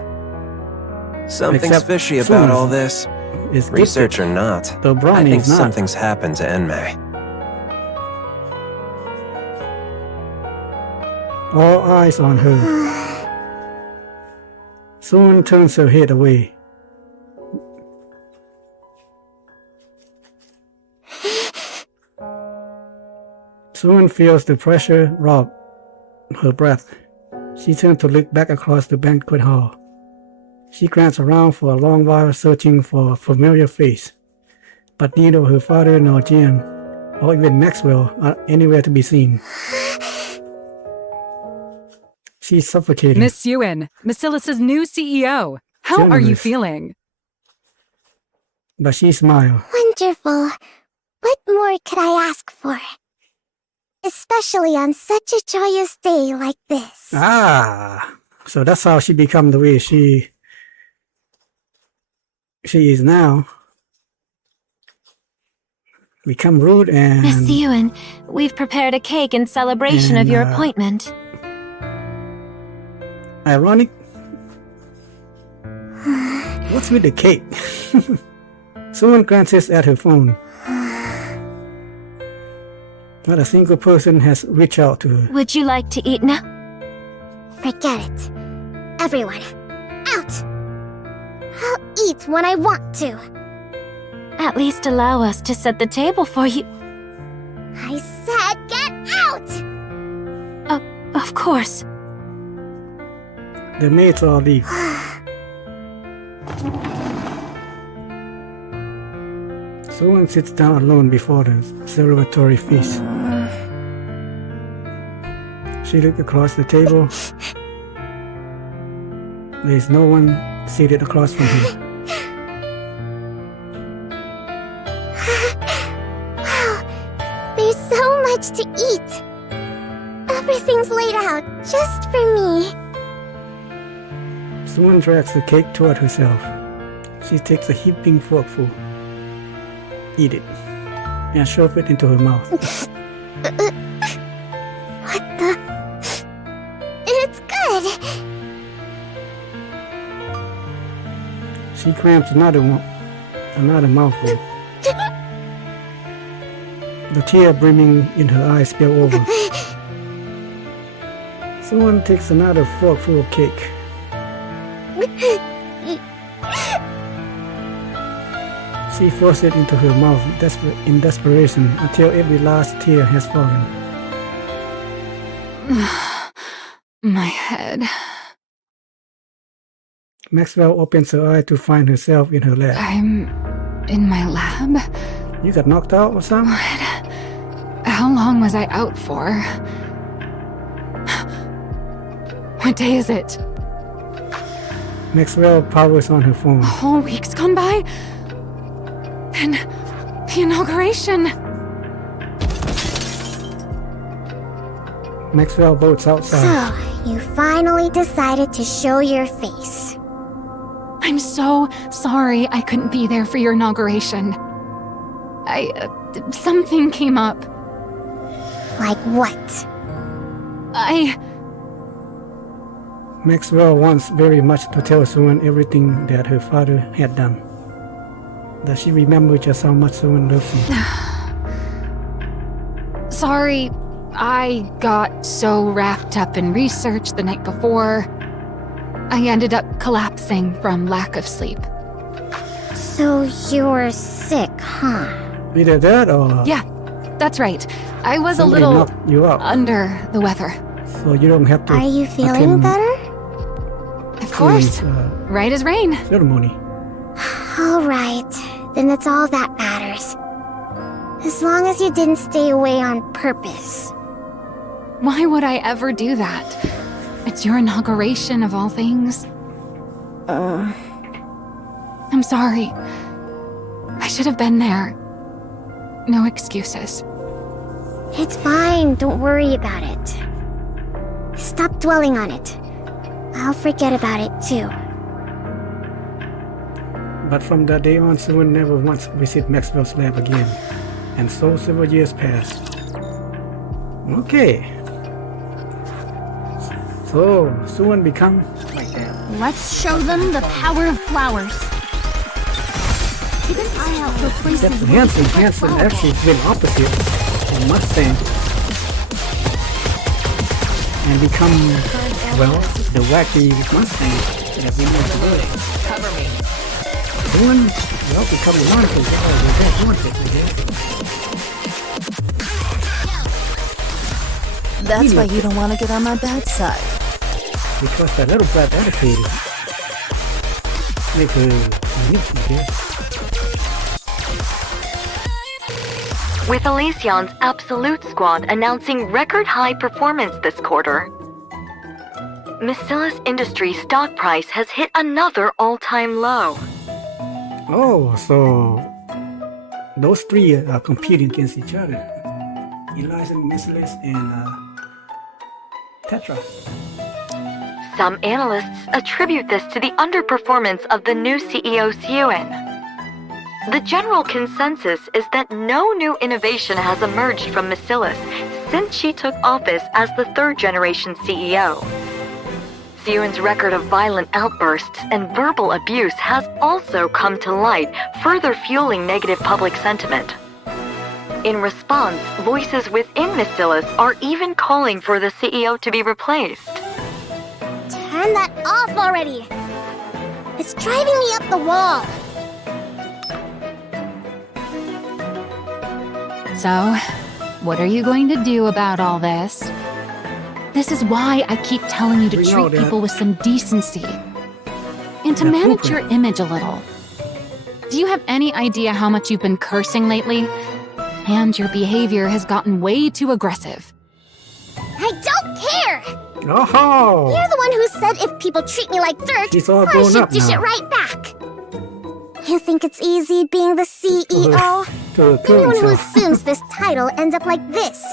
Something's Except fishy Suen about all this. is Research gifted. or not, Though Bronny's I think not. something's happened to Enmei. All eyes on her. Soon turns her head away. Soon feels the pressure rob her breath. She turns to look back across the banquet hall. She glanced around for a long while, searching for a familiar face. But neither her father nor Jim, or even Maxwell, are anywhere to be seen. She's suffocating. Miss Yuen, Masilis's new CEO. How are you Journalist. feeling? But she smiled. Wonderful. What more could I ask for? Especially on such a joyous day like this. Ah, so that's how she become the way she is now. Become rude and... Miss Yuen, we've prepared a cake in celebration of your appointment. Ironic. What's with the cake? Someone glances at her phone. Not a single person has reached out to her. Would you like to eat now? Forget it. Everyone, out! I'll eat when I want to. At least allow us to set the table for you. I said get out! Of course. The maids all leave. Someone sits down alone before the celebratory feast. She looked across the table. There is no one seated across from her. Wow, there's so much to eat. Everything's laid out just for me. Someone drags the cake toward herself. She takes a heaping forkful. Eat it. And shove it into her mouth. What the? It's good. She crams another mouthful. The tear brimming in her eyes spill over. Someone takes another forkful of cake. She forces it into her mouth in desperation until every last tear has fallen. My head. Maxwell opens her eye to find herself in her lab. I'm in my lab? You got knocked out or something? What? How long was I out for? What day is it? Maxwell powers on her phone. A whole week's gone by? And the inauguration. Maxwell votes outside. So, you finally decided to show your face. I'm so sorry I couldn't be there for your inauguration. Something came up. Like what? Maxwell wants very much to tell Suwon everything that her father had done. Does she remember just how much Suwon loves him? Sorry, I got so wrapped up in research the night before. I ended up collapsing from lack of sleep. So you were sick, huh? Either that or... Yeah, that's right. I was a little knocked you out. Under the weather. So you don't have to... Are you feeling better? Of course. Right as rain. Ceremony. Alright, then that's all that matters. As long as you didn't stay away on purpose. Why would I ever do that? It's your inauguration of all things. I'm sorry. I should have been there. No excuses. It's fine, don't worry about it. Stop dwelling on it. I'll forget about it too. But from that day on, Suwon never once visited Maxwell's lab again. And so several years passed. Okay. So, Suwon become like that. Let's show them the power of flowers. Keep an eye out for places where Hanson actually went opposite from Mustang. And become, well, the wacky Mustang that we know today. Cover me. Suwon, well, become wanted. Oh, we're that wanted, I guess. That's why you don't want to get on my bad side. Because that little brat attitude make her unique, I guess. With Elysion's Absolute Squad announcing record-high performance this quarter, Miscella's Industries stock price has hit another all-time low. Oh, so those three are competing against each other. Elysion, Miscella's, and Tetra. Some analysts attribute this to the underperformance of the new CEO Seoin. The general consensus is that no new innovation has emerged from Miscella's since she took office as the third-generation CEO. Seoin's record of violent outbursts and verbal abuse has also come to light, further fueling negative public sentiment. In response, voices within Miscella's are even calling for the CEO to be replaced. Turn that off already! It's driving me up the wall! So, what are you going to do about all this? This is why I keep telling you to treat people with some decency. And to manage your image a little. Do you have any idea how much you've been cursing lately? And your behavior has gotten way too aggressive. I don't care! Oh! You're the one who said if people treat me like dirt, I should dish it right back. You think it's easy being the CEO? Anyone who assumes this title ends up like this.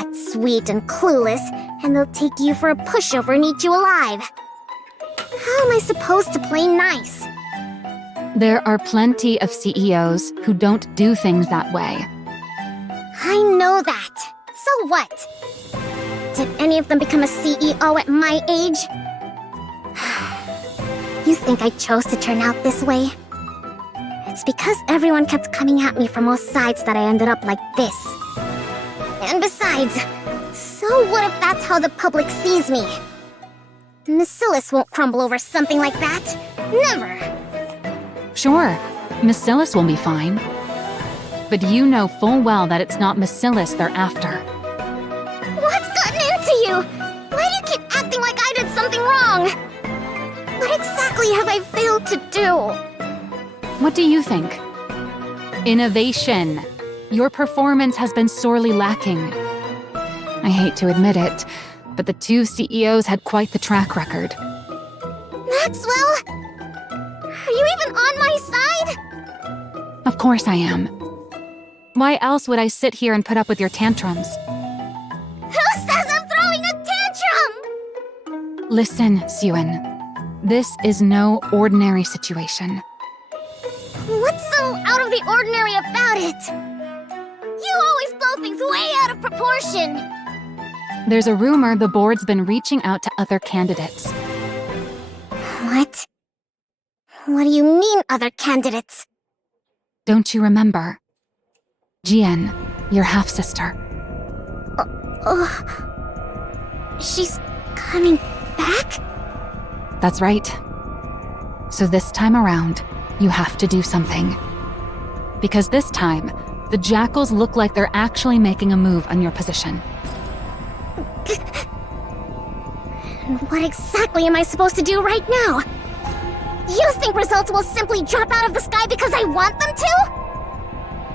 fat, sweet, and clueless, and they'll take you for a pushover and eat you alive. How am I supposed to play nice? There are plenty of CEOs who don't do things that way. I know that. So what? Did any of them become a CEO at my age? You think I chose to turn out this way? It's because everyone kept coming at me from all sides that I ended up like this. And besides, so what if that's how the public sees me? Macillus won't crumble over something like that. Never. Sure, Macillus will be fine. But you know full well that it's not Macillus they're after. What's gotten into you? Why do you keep acting like I did something wrong? What exactly have I failed to do? What do you think? Innovation. Your performance has been sorely lacking. I hate to admit it, but the two CEOs had quite the track record. Maxwell? Are you even on my side? Of course I am. Why else would I sit here and put up with your tantrums? Who says I'm throwing a tantrum? Listen, Suen. This is no ordinary situation. What's so out of the ordinary about it? You always blow things way out of proportion. There's a rumor the board's been reaching out to other candidates. What? What do you mean, other candidates? Don't you remember? Jian, your half-sister. She's coming back? That's right. So this time around, you have to do something. Because this time, the Jackals look like they're actually making a move on your position. And what exactly am I supposed to do right now? You think results will simply drop out of the sky because I want them to?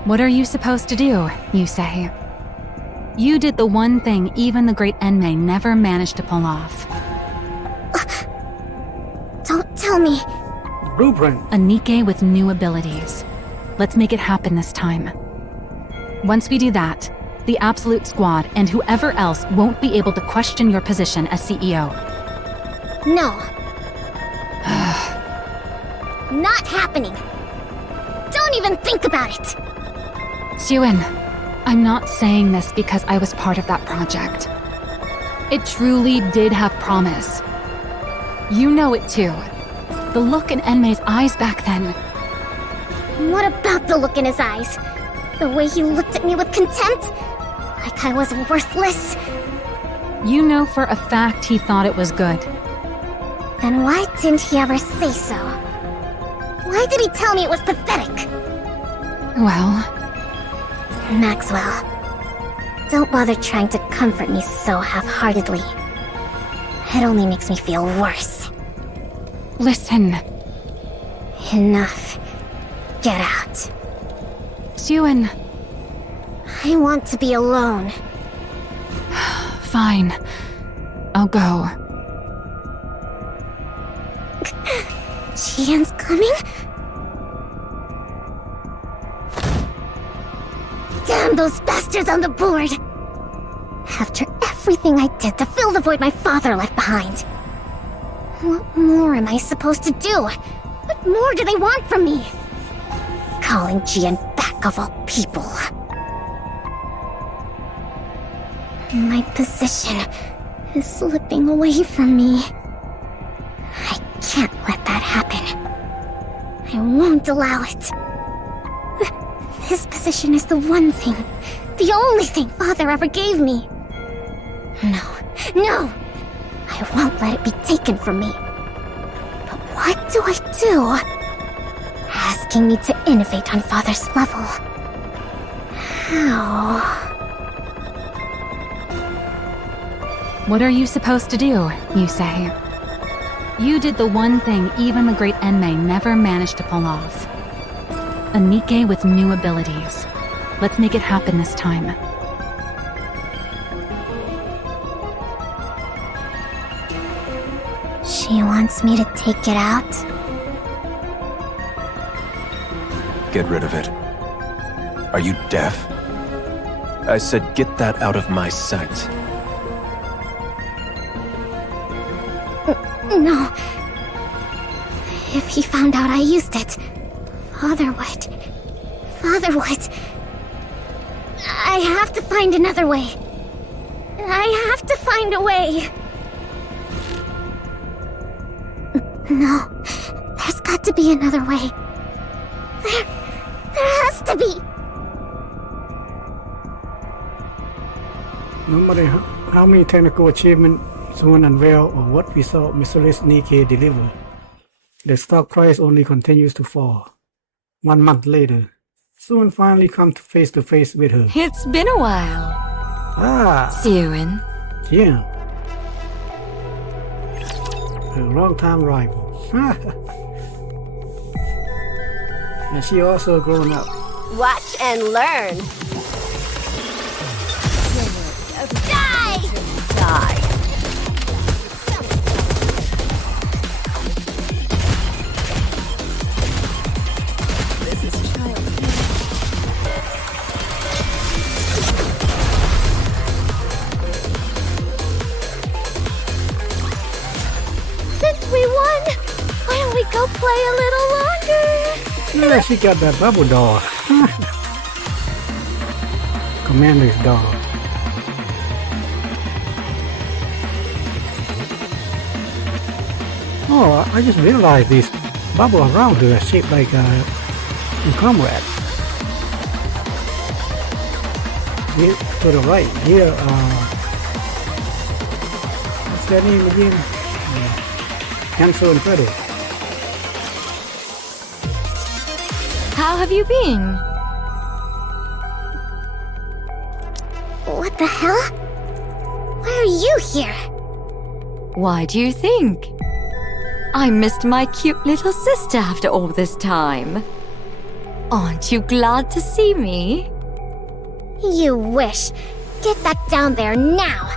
What are you supposed to do, you say? You did the one thing even the great Enmei never managed to pull off. Don't tell me. Blueprint. A Nikke with new abilities. Let's make it happen this time. Once we do that, the Absolute Squad and whoever else won't be able to question your position as CEO. No. Not happening. Don't even think about it. Suen, I'm not saying this because I was part of that project. It truly did have promise. You know it too. The look in Enmei's eyes back then. What about the look in his eyes? The way he looked at me with contempt? Like I was worthless? You know for a fact he thought it was good. Then why didn't he ever say so? Why did he tell me it was pathetic? Well... Maxwell, don't bother trying to comfort me so half-heartedly. It only makes me feel worse. Listen. Enough. Get out. Suen. I want to be alone. Fine. I'll go. Jian's coming? Damn those bastards on the board! After everything I did to fill the void my father left behind. What more am I supposed to do? What more do they want from me? Calling Jian back of all people. My position is slipping away from me. I can't let that happen. I won't allow it. This position is the one thing, the only thing Father ever gave me. No! I won't let it be taken from me. But what do I do? Asking me to innovate on Father's level. How? What are you supposed to do, you say? You did the one thing even the great Enmei never managed to pull off. A Nikke with new abilities. Let's make it happen this time. She wants me to take it out? Get rid of it. Are you deaf? I said get that out of my sight. No. If he found out I used it, Father would. I have to find another way. I have to find a way. No, there's got to be another way. There has to be. No matter how many technical achievements someone unveil or what result Merciless Nikke deliver, the stock price only continues to fall. 1 month later, someone finally come face to face with her. It's been a while. Siren. Yeah. A long-time rival. And she also grown up. Watch and learn. Die! Die. This is childhood. Since we won, why don't we go play a little longer? Yeah, she got that bubble doll. Commander's doll. Oh, I just realized this bubble around her are shaped like a comrade. Here to the right, here, what's their name again? Hansel and Gretel. How have you been? What the hell? Why are you here? Why do you think? I missed my cute little sister after all this time. Aren't you glad to see me? You wish. Get that down there now.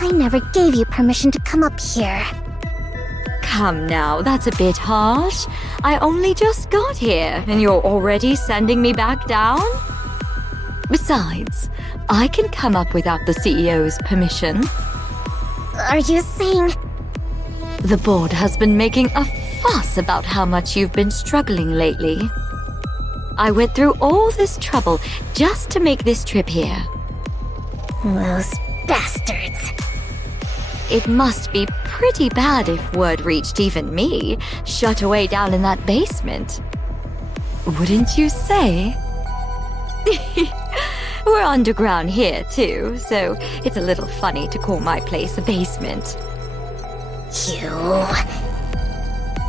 I never gave you permission to come up here. Come now, that's a bit harsh. I only just got here, and you're already sending me back down? Besides, I can come up without the CEO's permission. Are you saying... The board has been making a fuss about how much you've been struggling lately. I went through all this trouble just to make this trip here. Those bastards. It must be pretty bad if word reached even me, shut away down in that basement. Wouldn't you say? We're underground here, too, so it's a little funny to call my place a basement. You...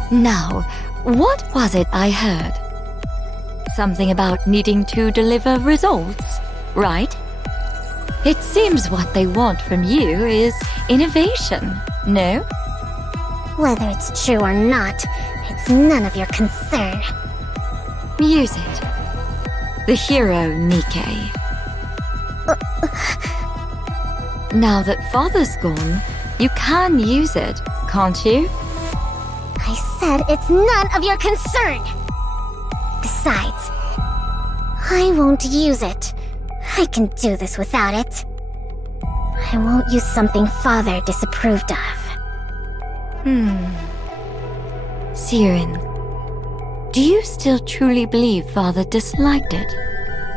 Now, what was it I heard? Something about needing to deliver results, right? It seems what they want from you is innovation, no? Whether it's true or not, it's none of your concern. Use it. The hero Nikke. Now that Father's gone, you can use it, can't you? I said it's none of your concern! Besides, I won't use it. I can do this without it. I won't use something Father disapproved of. Siren, do you still truly believe Father disliked it?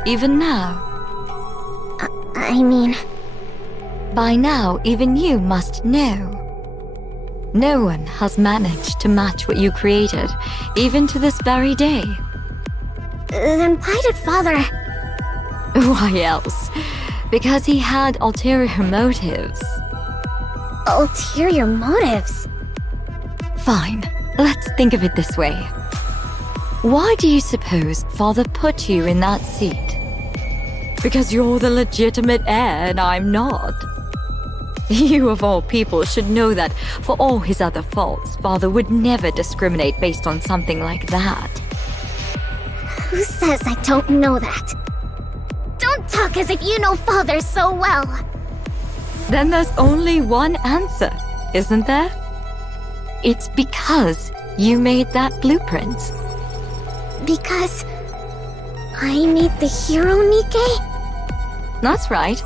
Even now? I mean... By now, even you must know. No one has managed to match what you created, even to this very day. Then why did Father... Why else? Because he had ulterior motives. Ulterior motives? Fine, let's think of it this way. Why do you suppose Father put you in that seat? Because you're the legitimate heir and I'm not. You of all people should know that for all his other faults, Father would never discriminate based on something like that. Who says I don't know that? Don't talk as if you know Father so well. Then there's only one answer, isn't there? It's because you made that blueprint. Because I made the hero Nikke? That's right.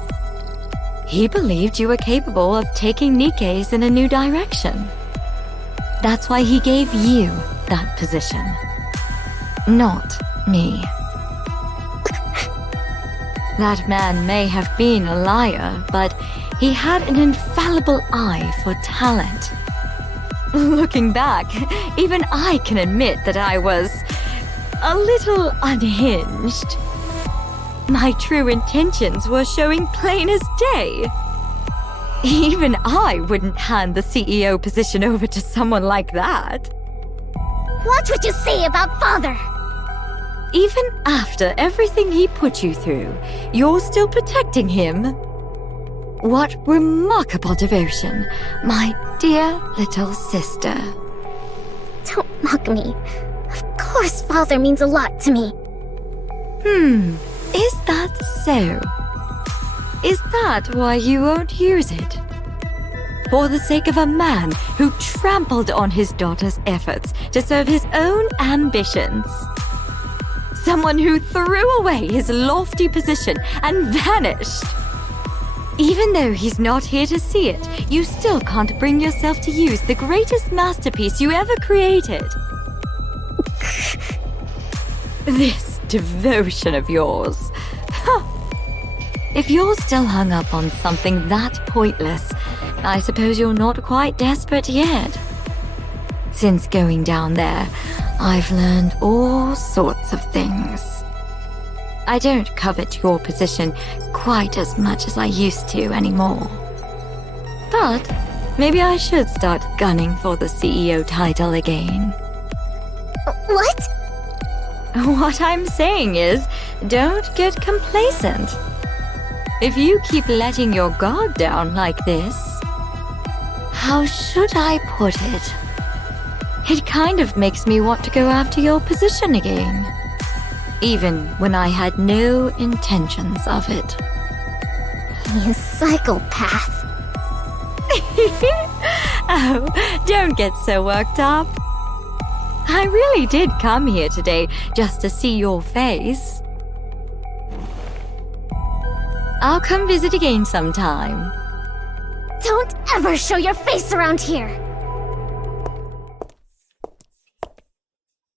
He believed you were capable of taking Nikke's in a new direction. That's why he gave you that position. Not me. That man may have been a liar, but he had an infallible eye for talent. Looking back, even I can admit that I was a little unhinged. My true intentions were showing plain as day. Even I wouldn't hand the CEO position over to someone like that. Watch what you say about Father! Even after everything he put you through, you're still protecting him. What remarkable devotion, my dear little sister. Don't mock me. Of course Father means a lot to me. Is that so? Is that why you won't use it? For the sake of a man who trampled on his daughter's efforts to serve his own ambitions? Someone who threw away his lofty position and vanished? Even though he's not here to see it, you still can't bring yourself to use the greatest masterpiece you ever created. This devotion of yours. If you're still hung up on something that pointless, I suppose you're not quite desperate yet. Since going down there, I've learned all sorts of things. I don't covet your position quite as much as I used to anymore. But maybe I should start gunning for the CEO title again. What? What I'm saying is, don't get complacent. If you keep letting your guard down like this, how should I put it? It kind of makes me want to go after your position again. Even when I had no intentions of it. You psychopath. Oh, don't get so worked up. I really did come here today just to see your face. I'll come visit again sometime. Don't ever show your face around here!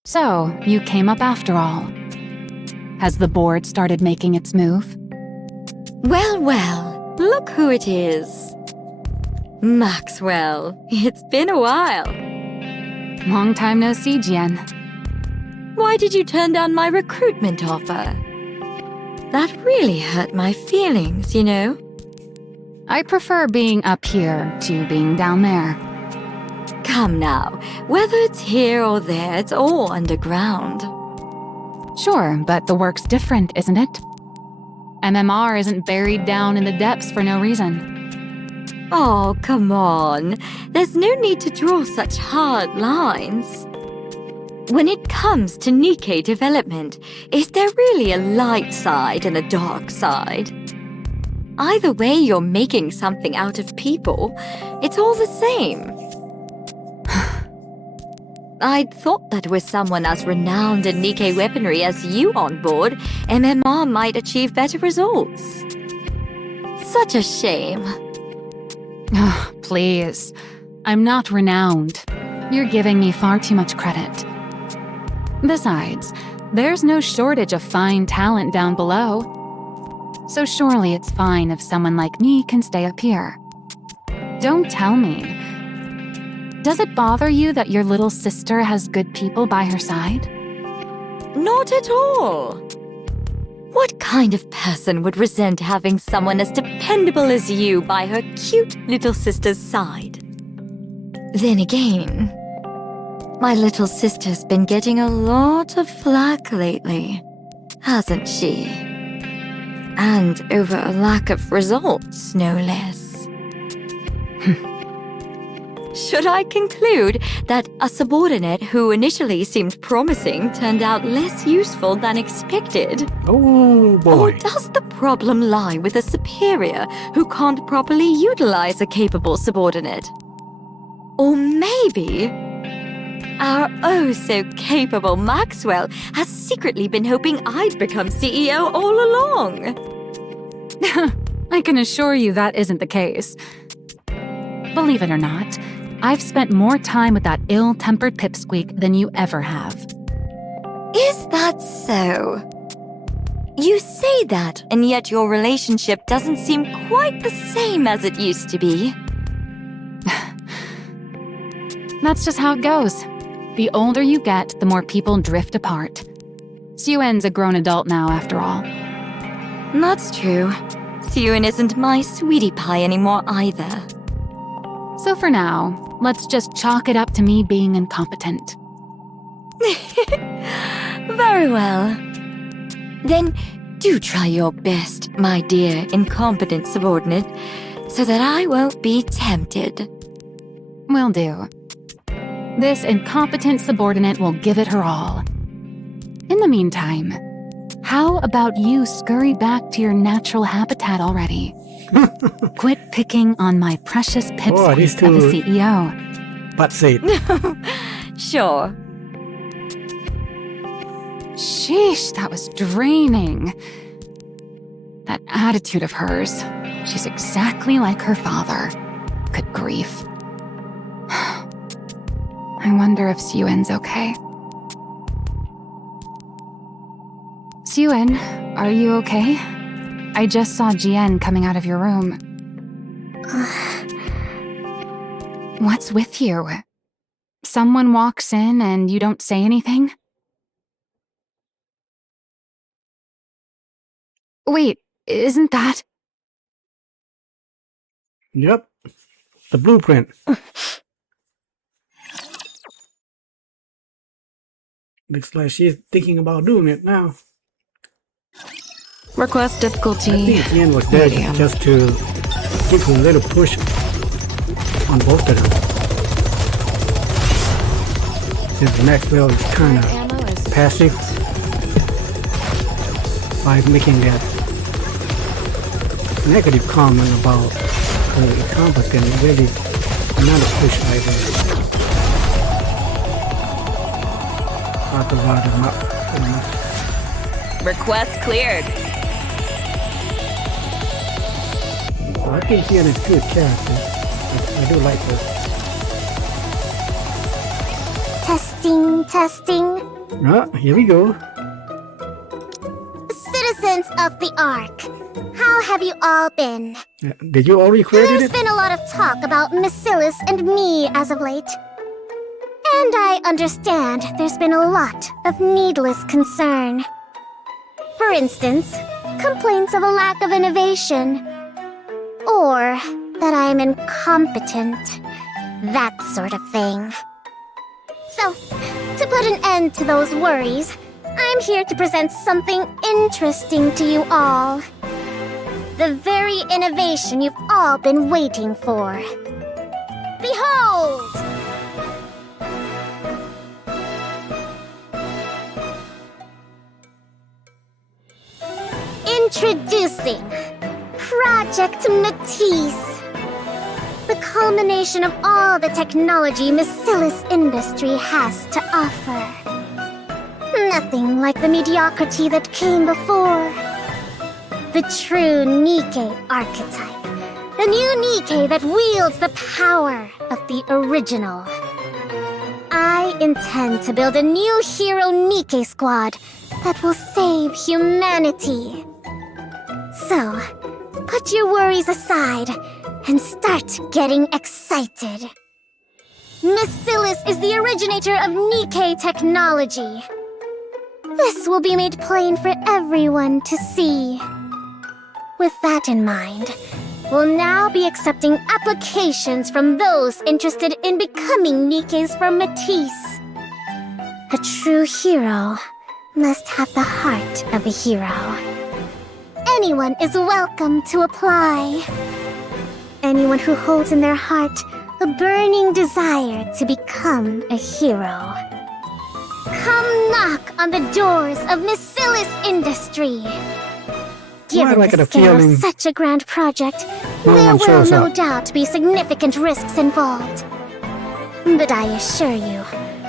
So, you came up after all. Has the board started making its move? Well, well, look who it is. Maxwell, it's been a while. Long time no see, Jen. Why did you turn down my recruitment offer? That really hurt my feelings, you know? I prefer being up here to being down there. Come now, whether it's here or there, it's all underground. Sure, but the work's different, isn't it? MMR isn't buried down in the depths for no reason. Oh, come on. There's no need to draw such hard lines. When it comes to Nikke development, is there really a light side and a dark side? Either way you're making something out of people, it's all the same. I'd thought that with someone as renowned in Nikke weaponry as you on board, MMR might achieve better results. Such a shame. Please. I'm not renowned. You're giving me far too much credit. Besides, there's no shortage of fine talent down below. So surely it's fine if someone like me can stay up here. Don't tell me. Does it bother you that your little sister has good people by her side? Not at all. What kind of person would resent having someone as dependable as you by her cute little sister's side? Then again, my little sister's been getting a lot of flack lately, hasn't she? And over a lack of results, no less. Should I conclude that a subordinate who initially seemed promising turned out less useful than expected? Oh boy. Or does the problem lie with a superior who can't properly utilize a capable subordinate? Or maybe our oh-so-capable Maxwell has secretly been hoping I'd become CEO all along. I can assure you that isn't the case. Believe it or not, I've spent more time with that ill-tempered pipsqueak than you ever have. Is that so? You say that, and yet your relationship doesn't seem quite the same as it used to be. That's just how it goes. The older you get, the more people drift apart. Sue-En's a grown adult now, after all. That's true. Sue-En isn't my sweetie pie anymore either. So for now, let's just chalk it up to me being incompetent. Very well. Then do try your best, my dear incompetent subordinate, so that I won't be tempted. Will do. This incompetent subordinate will give it her all. In the meantime, how about you scurry back to your natural habitat already? Quit picking on my precious pipsqueak of a CEO. Butt seat. Sure. Sheesh, that was draining. That attitude of hers. She's exactly like her father. Good grief. I wonder if Sue-En's okay. Sue-En, are you okay? I just saw Jien coming out of your room. What's with you? Someone walks in and you don't say anything? Wait, isn't that... Yep. The blueprint. Looks like she's thinking about doing it now. Request difficulty. I think Jien was there just to give her a little push on both of them. Since Maxwell is kind of passive by making that negative comment about her incompetence, really another push right there. Talk about him up. Request cleared. I think Jien is a good character. I do like her. Testing, testing. Here we go. Citizens of the Ark, how have you all been? Did you already credit it? There's been a lot of talk about Miscellus and me as of late. And I understand there's been a lot of needless concern. For instance, complaints of a lack of innovation. Or that I'm incompetent. That sort of thing. So, to put an end to those worries, I'm here to present something interesting to you all. The very innovation you've all been waiting for. Behold! Introducing Project Matisse. The culmination of all the technology Miscellus Industry has to offer. Nothing like the mediocrity that came before. The true Nikke archetype. The new Nikke that wields the power of the original. I intend to build a new hero Nikke squad that will save humanity. So, put your worries aside and start getting excited. Miscellus is the originator of Nikke technology. This will be made plain for everyone to see. With that in mind, we'll now be accepting applications from those interested in becoming Nikkes from Matisse. A true hero must have the heart of a hero. Anyone is welcome to apply. Anyone who holds in their heart a burning desire to become a hero. Come knock on the doors of Miscellus Industry. Given the scale of such a grand project, there will no doubt be significant risks involved. But I assure you,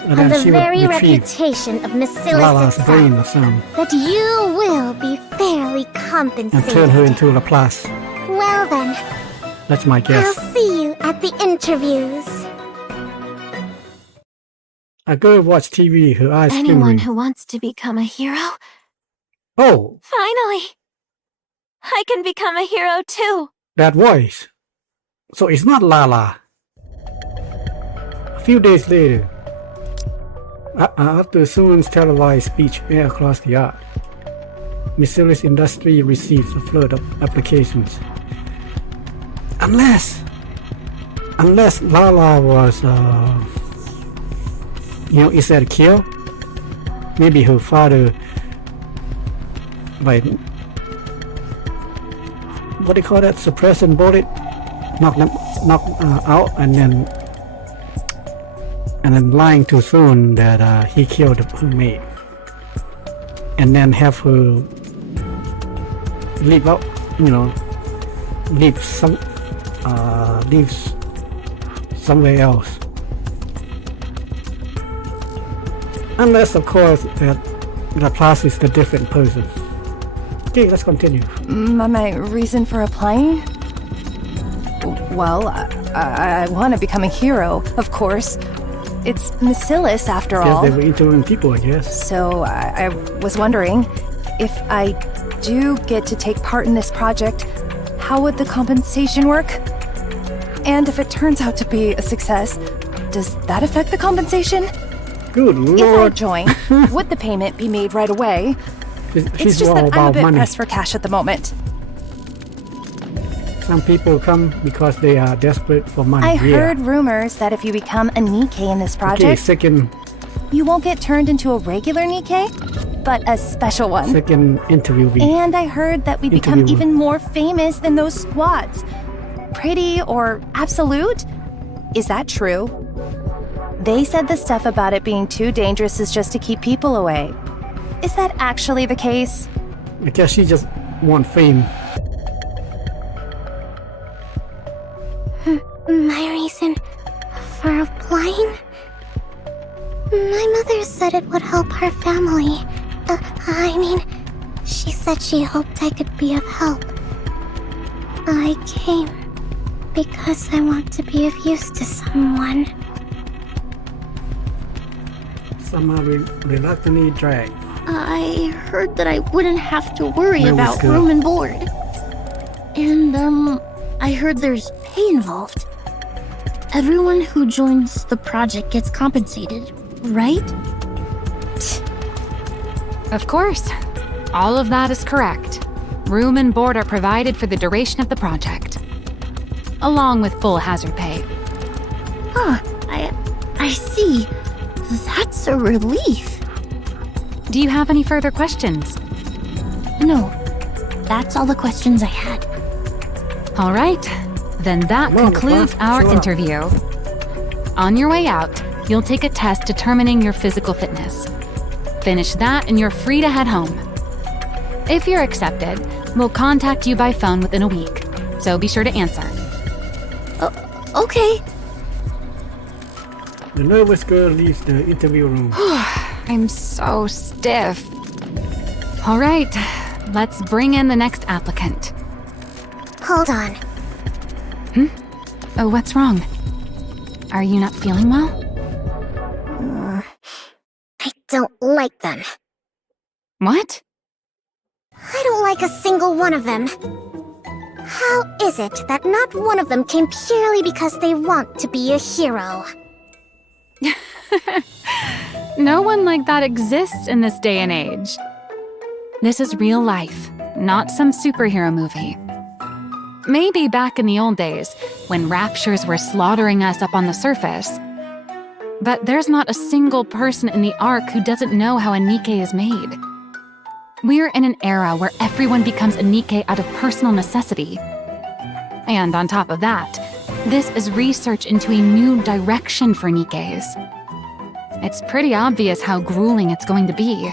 And on then the she would very retrieve reputation of Masilis Lala's brain itself, or something that you will be fairly and compensated. turn her into Laplace. Well then, That's my I'll guess. see you at the interviews. A girl watched TV, her eyes Anyone glimmering. who wants to become a hero? Oh, Finally! I can become a hero too! that voice. So it's not Lala. A few days later, after Suan's televised speech aired across the yard, Masilis Industry receives a flood of applications. Unless Lala was, is that a kill? Maybe her father, like, what do you call that? Suppress and bullet, knock out, and then lying to Sun that he killed her maid, and then have her leave out, leave somewhere else. Unless, of course, that Laplace is the different person. Okay, let's continue. My reason for applying? Well, I want to become a hero, of course. It's Masilis, after all. Yes, they were interviewing people, I guess. So I was wondering, if I do get to take part in this project, how would the compensation work? And if it turns out to be a success, does that affect the compensation? Good lord. If I join, would the payment be made right away? It's just that I'm a bit pressed for cash at the moment. Some people come because they are desperate for money. I heard rumors that if you become a Nikke in this project, you won't get turned into a regular Nikke, but a special one. Second interviewee. And I heard that we become even more famous than those squads. Pretty or absolute? Is that true? They said the stuff about it being too dangerous is just to keep people away. Is that actually the case? I guess she just wants fame. My reason for applying? My mother said it would help her family. She said she hoped I could be of help. I came because I want to be of use to someone. Somehow reluctantly dragged. I heard that I wouldn't have to worry about room and board. And, I heard there's pay involved. Everyone who joins the project gets compensated, right? Of course. All of that is correct. Room and board are provided for the duration of the project, along with full hazard pay. Huh, I see. That's a relief. Do you have any further questions? No, that's all the questions I had. All right, then that concludes our interview. On your way out, you'll take a test determining your physical fitness. Finish that and you're free to head home. If you're accepted, we'll contact you by phone within a week, so be sure to answer. Okay. The nervous girl leaves the interview room. I'm so stiff. All right, let's bring in the next applicant. Hold on. Oh, what's wrong? Are you not feeling well? I don't like them. What? I don't like a single one of them. How is it that not one of them came purely because they want to be a hero? No one like that exists in this day and age. This is real life, not some superhero movie. Maybe back in the old days, when raptures were slaughtering us up on the surface. But there's not a single person in the Ark who doesn't know how a Nikke is made. We're in an era where everyone becomes a Nikke out of personal necessity. And on top of that, this is research into a new direction for Nikkes. It's pretty obvious how grueling it's going to be.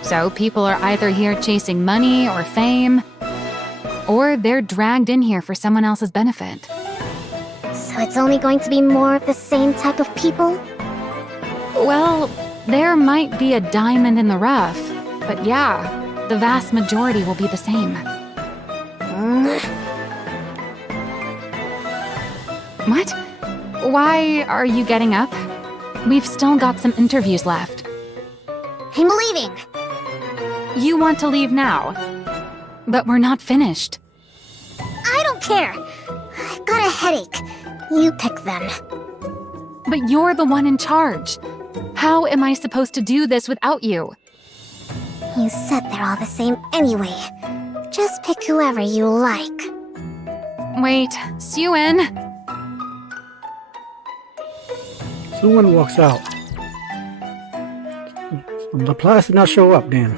So people are either here chasing money or fame, or they're dragged in here for someone else's benefit. So it's only going to be more of the same type of people? Well, there might be a diamond in the rough, but yeah, the vast majority will be the same. What? Why are you getting up? We've still got some interviews left. I'm leaving. You want to leave now, but we're not finished. I don't care. I've got a headache. You pick them. But you're the one in charge. How am I supposed to do this without you? You said they're all the same anyway. Just pick whoever you like. Wait, Sue-in. Someone walks out. Laplace did not show up then.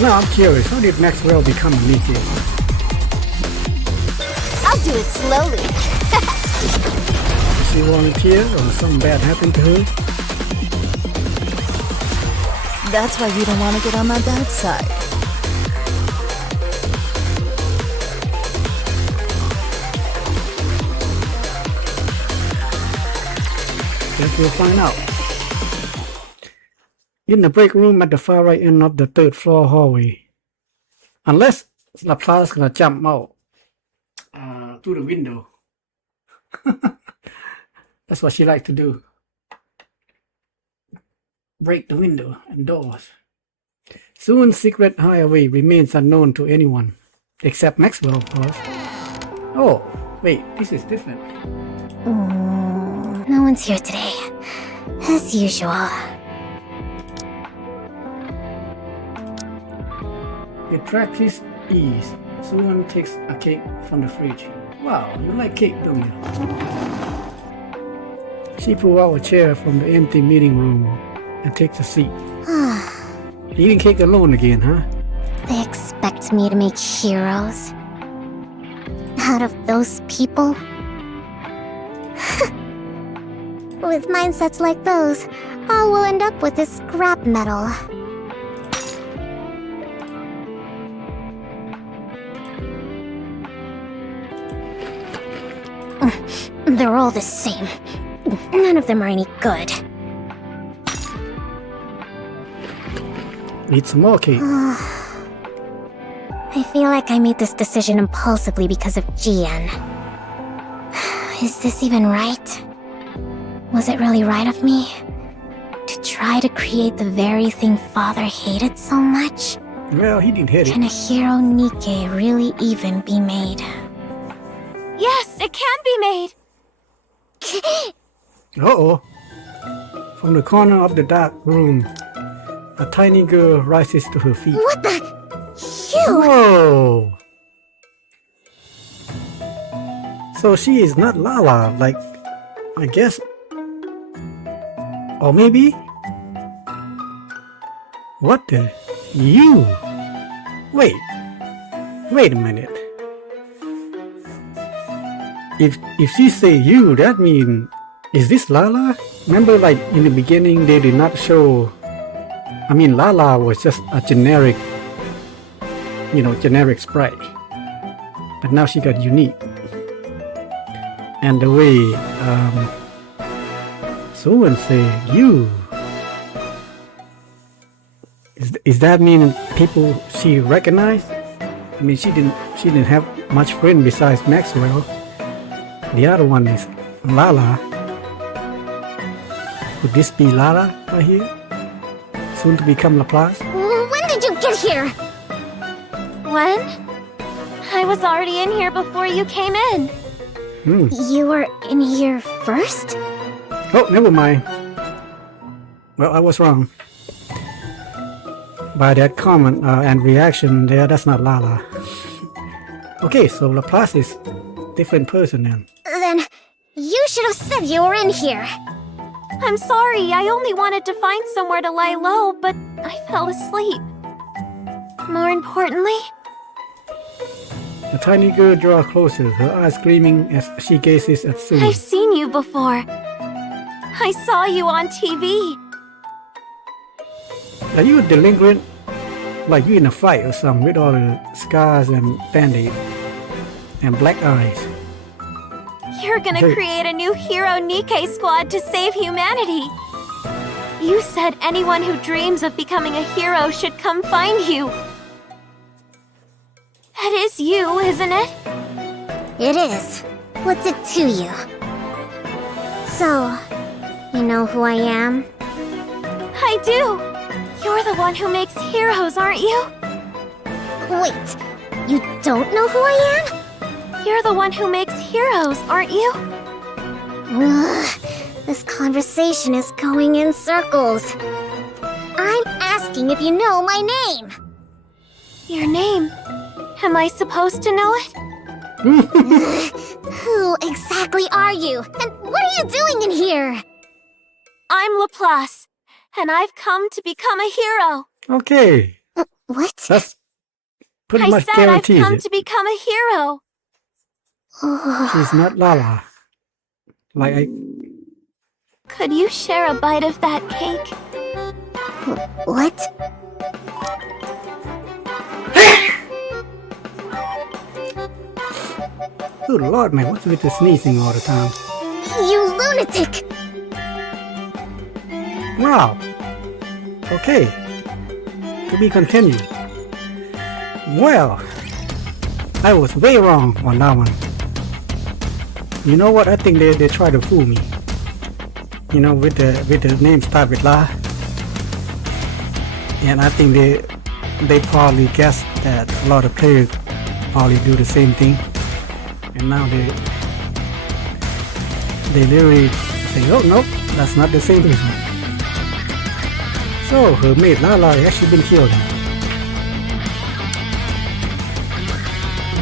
Now I'm curious, how did Maxwell become a Nikke? I'll do it slowly. Did she volunteer or something bad happened to her? That's why you don't want to get on my bad side. Guess we'll find out. In the break room at the far right end of the 3rd floor hallway. Unless Laplace gonna jump out through the window. That's what she likes to do. Break the window and doors. Soon's secret hideaway remains unknown to anyone, except Maxwell, of course. Oh, wait, this is different. No one's here today, as usual. With practice ease, Soon takes a cake from the fridge. Wow, you like cake, don't you? She pulls out a chair from the empty meeting room and takes a seat. Eating cake alone again, huh? They expect me to make heroes out of those people? With mindsets like those, all we'll end up with is scrap metal. They're all the same. None of them are any good. Eat some more cake. I feel like I made this decision impulsively because of GN. Is this even right? Was it really right of me to try to create the very thing Father hated so much? Well, he didn't hit it. Can a hero Nikke really even be made? Yes, it can be made. Uh-oh. From the corner of the dark room, a tiny girl rises to her feet. What the? You! Whoa! So she is not Lala, like, I guess. Or maybe? What the? You? Wait a minute. If she say you, that mean, is this Lala? Remember, like in the beginning, they did not show. I mean, Lala was just a generic, generic sprite. But now she got unique. And the way someone say you, is that mean people she recognized? I mean, she didn't have much friend besides Maxwell. The other one is Lala. Could this be Lala right here? Soon to become Laplace? When did you get here? When? I was already in here before you came in. You were in here first? Oh, never mind. Well, I was wrong. By that comment and reaction there, that's not Lala. Okay, so Laplace is different person then. Then you should have said you were in here. I'm sorry, I only wanted to find somewhere to lie low, but I fell asleep. More importantly, the tiny girl draws closer, her eyes gleaming as she gazes at Sue. I've seen you before. I saw you on TV. Are you a delinquent? Like you in a fight or something with all the scars and band-aid and black eyes? You're gonna create a new Hero Nikke squad to save humanity. You said anyone who dreams of becoming a hero should come find you. That is you, isn't it? It is. What's it to you? So, you know who I am? I do. You're the one who makes heroes, aren't you? Wait, you don't know who I am? You're the one who makes heroes, aren't you? Ugh, this conversation is going in circles. I'm asking if you know my name. Your name? Am I supposed to know it? Who exactly are you? And what are you doing in here? I'm Laplace, and I've come to become a hero. Okay. What? That's pretty much I said I've guarantees come it. to become a hero. She's not Lala. Could you share a bite of that cake? What? Good Lord, man, what's with the sneezing all the time? You lunatic! Wow. Okay. To be continued. Well, I was way wrong on that one. You know what? I think they try to fool me. You know, with the name start with La. And I think they probably guessed that a lot of players probably do the same thing. And now they literally say, oh no, that's not the same person. So her mate Lala has actually been killed.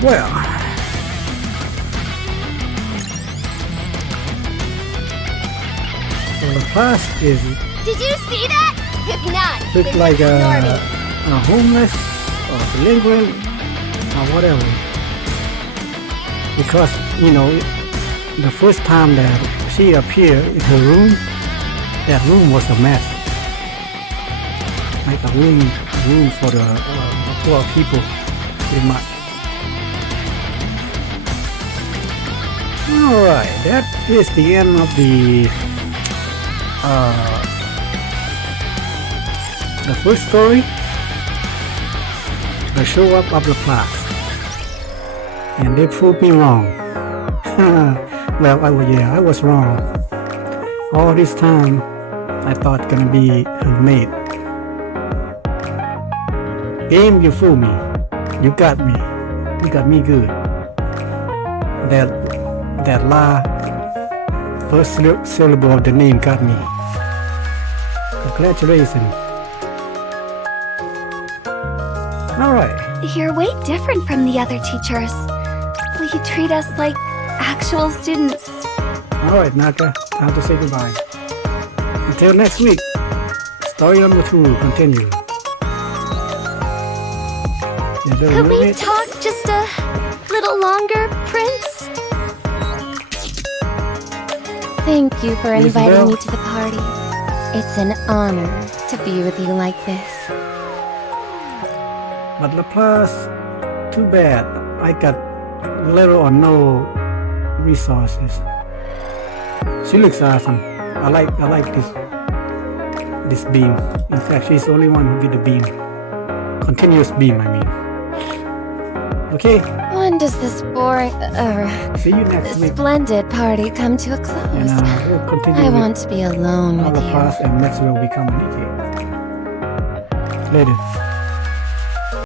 Well, so the class is Did you see that? If not, look like a homeless or delinquent or whatever. Because, you know, the first time that she appeared in her room, that room was a mess. Like a room for the poor people, pretty much. Alright, that is the end of the first story. The show up of the class. And they proved me wrong. Well, I was wrong. All this time, I thought gonna be her mate. Game, you fooled me. You got me. You got me good. That La, first syllable of the name got me. Congratulations. Alright. You're way different from the other teachers. Will you treat us like actual students? Alright, Naka. Time to say goodbye. Until next week. Story number 2 continues. Could we talk just a little longer, Prince? Thank you for inviting me to the party. It's an honor to be with you like this. But Laplace, too bad. I got little or no resources. She looks awesome. I like this beam. In fact, she's the only one who get the beam. Continuous beam, I mean. Okay. When does this boring, see you next week. Splendid party come to a close? And we'll continue I want to be alone with you. Laplace and next will become Nikke. Later.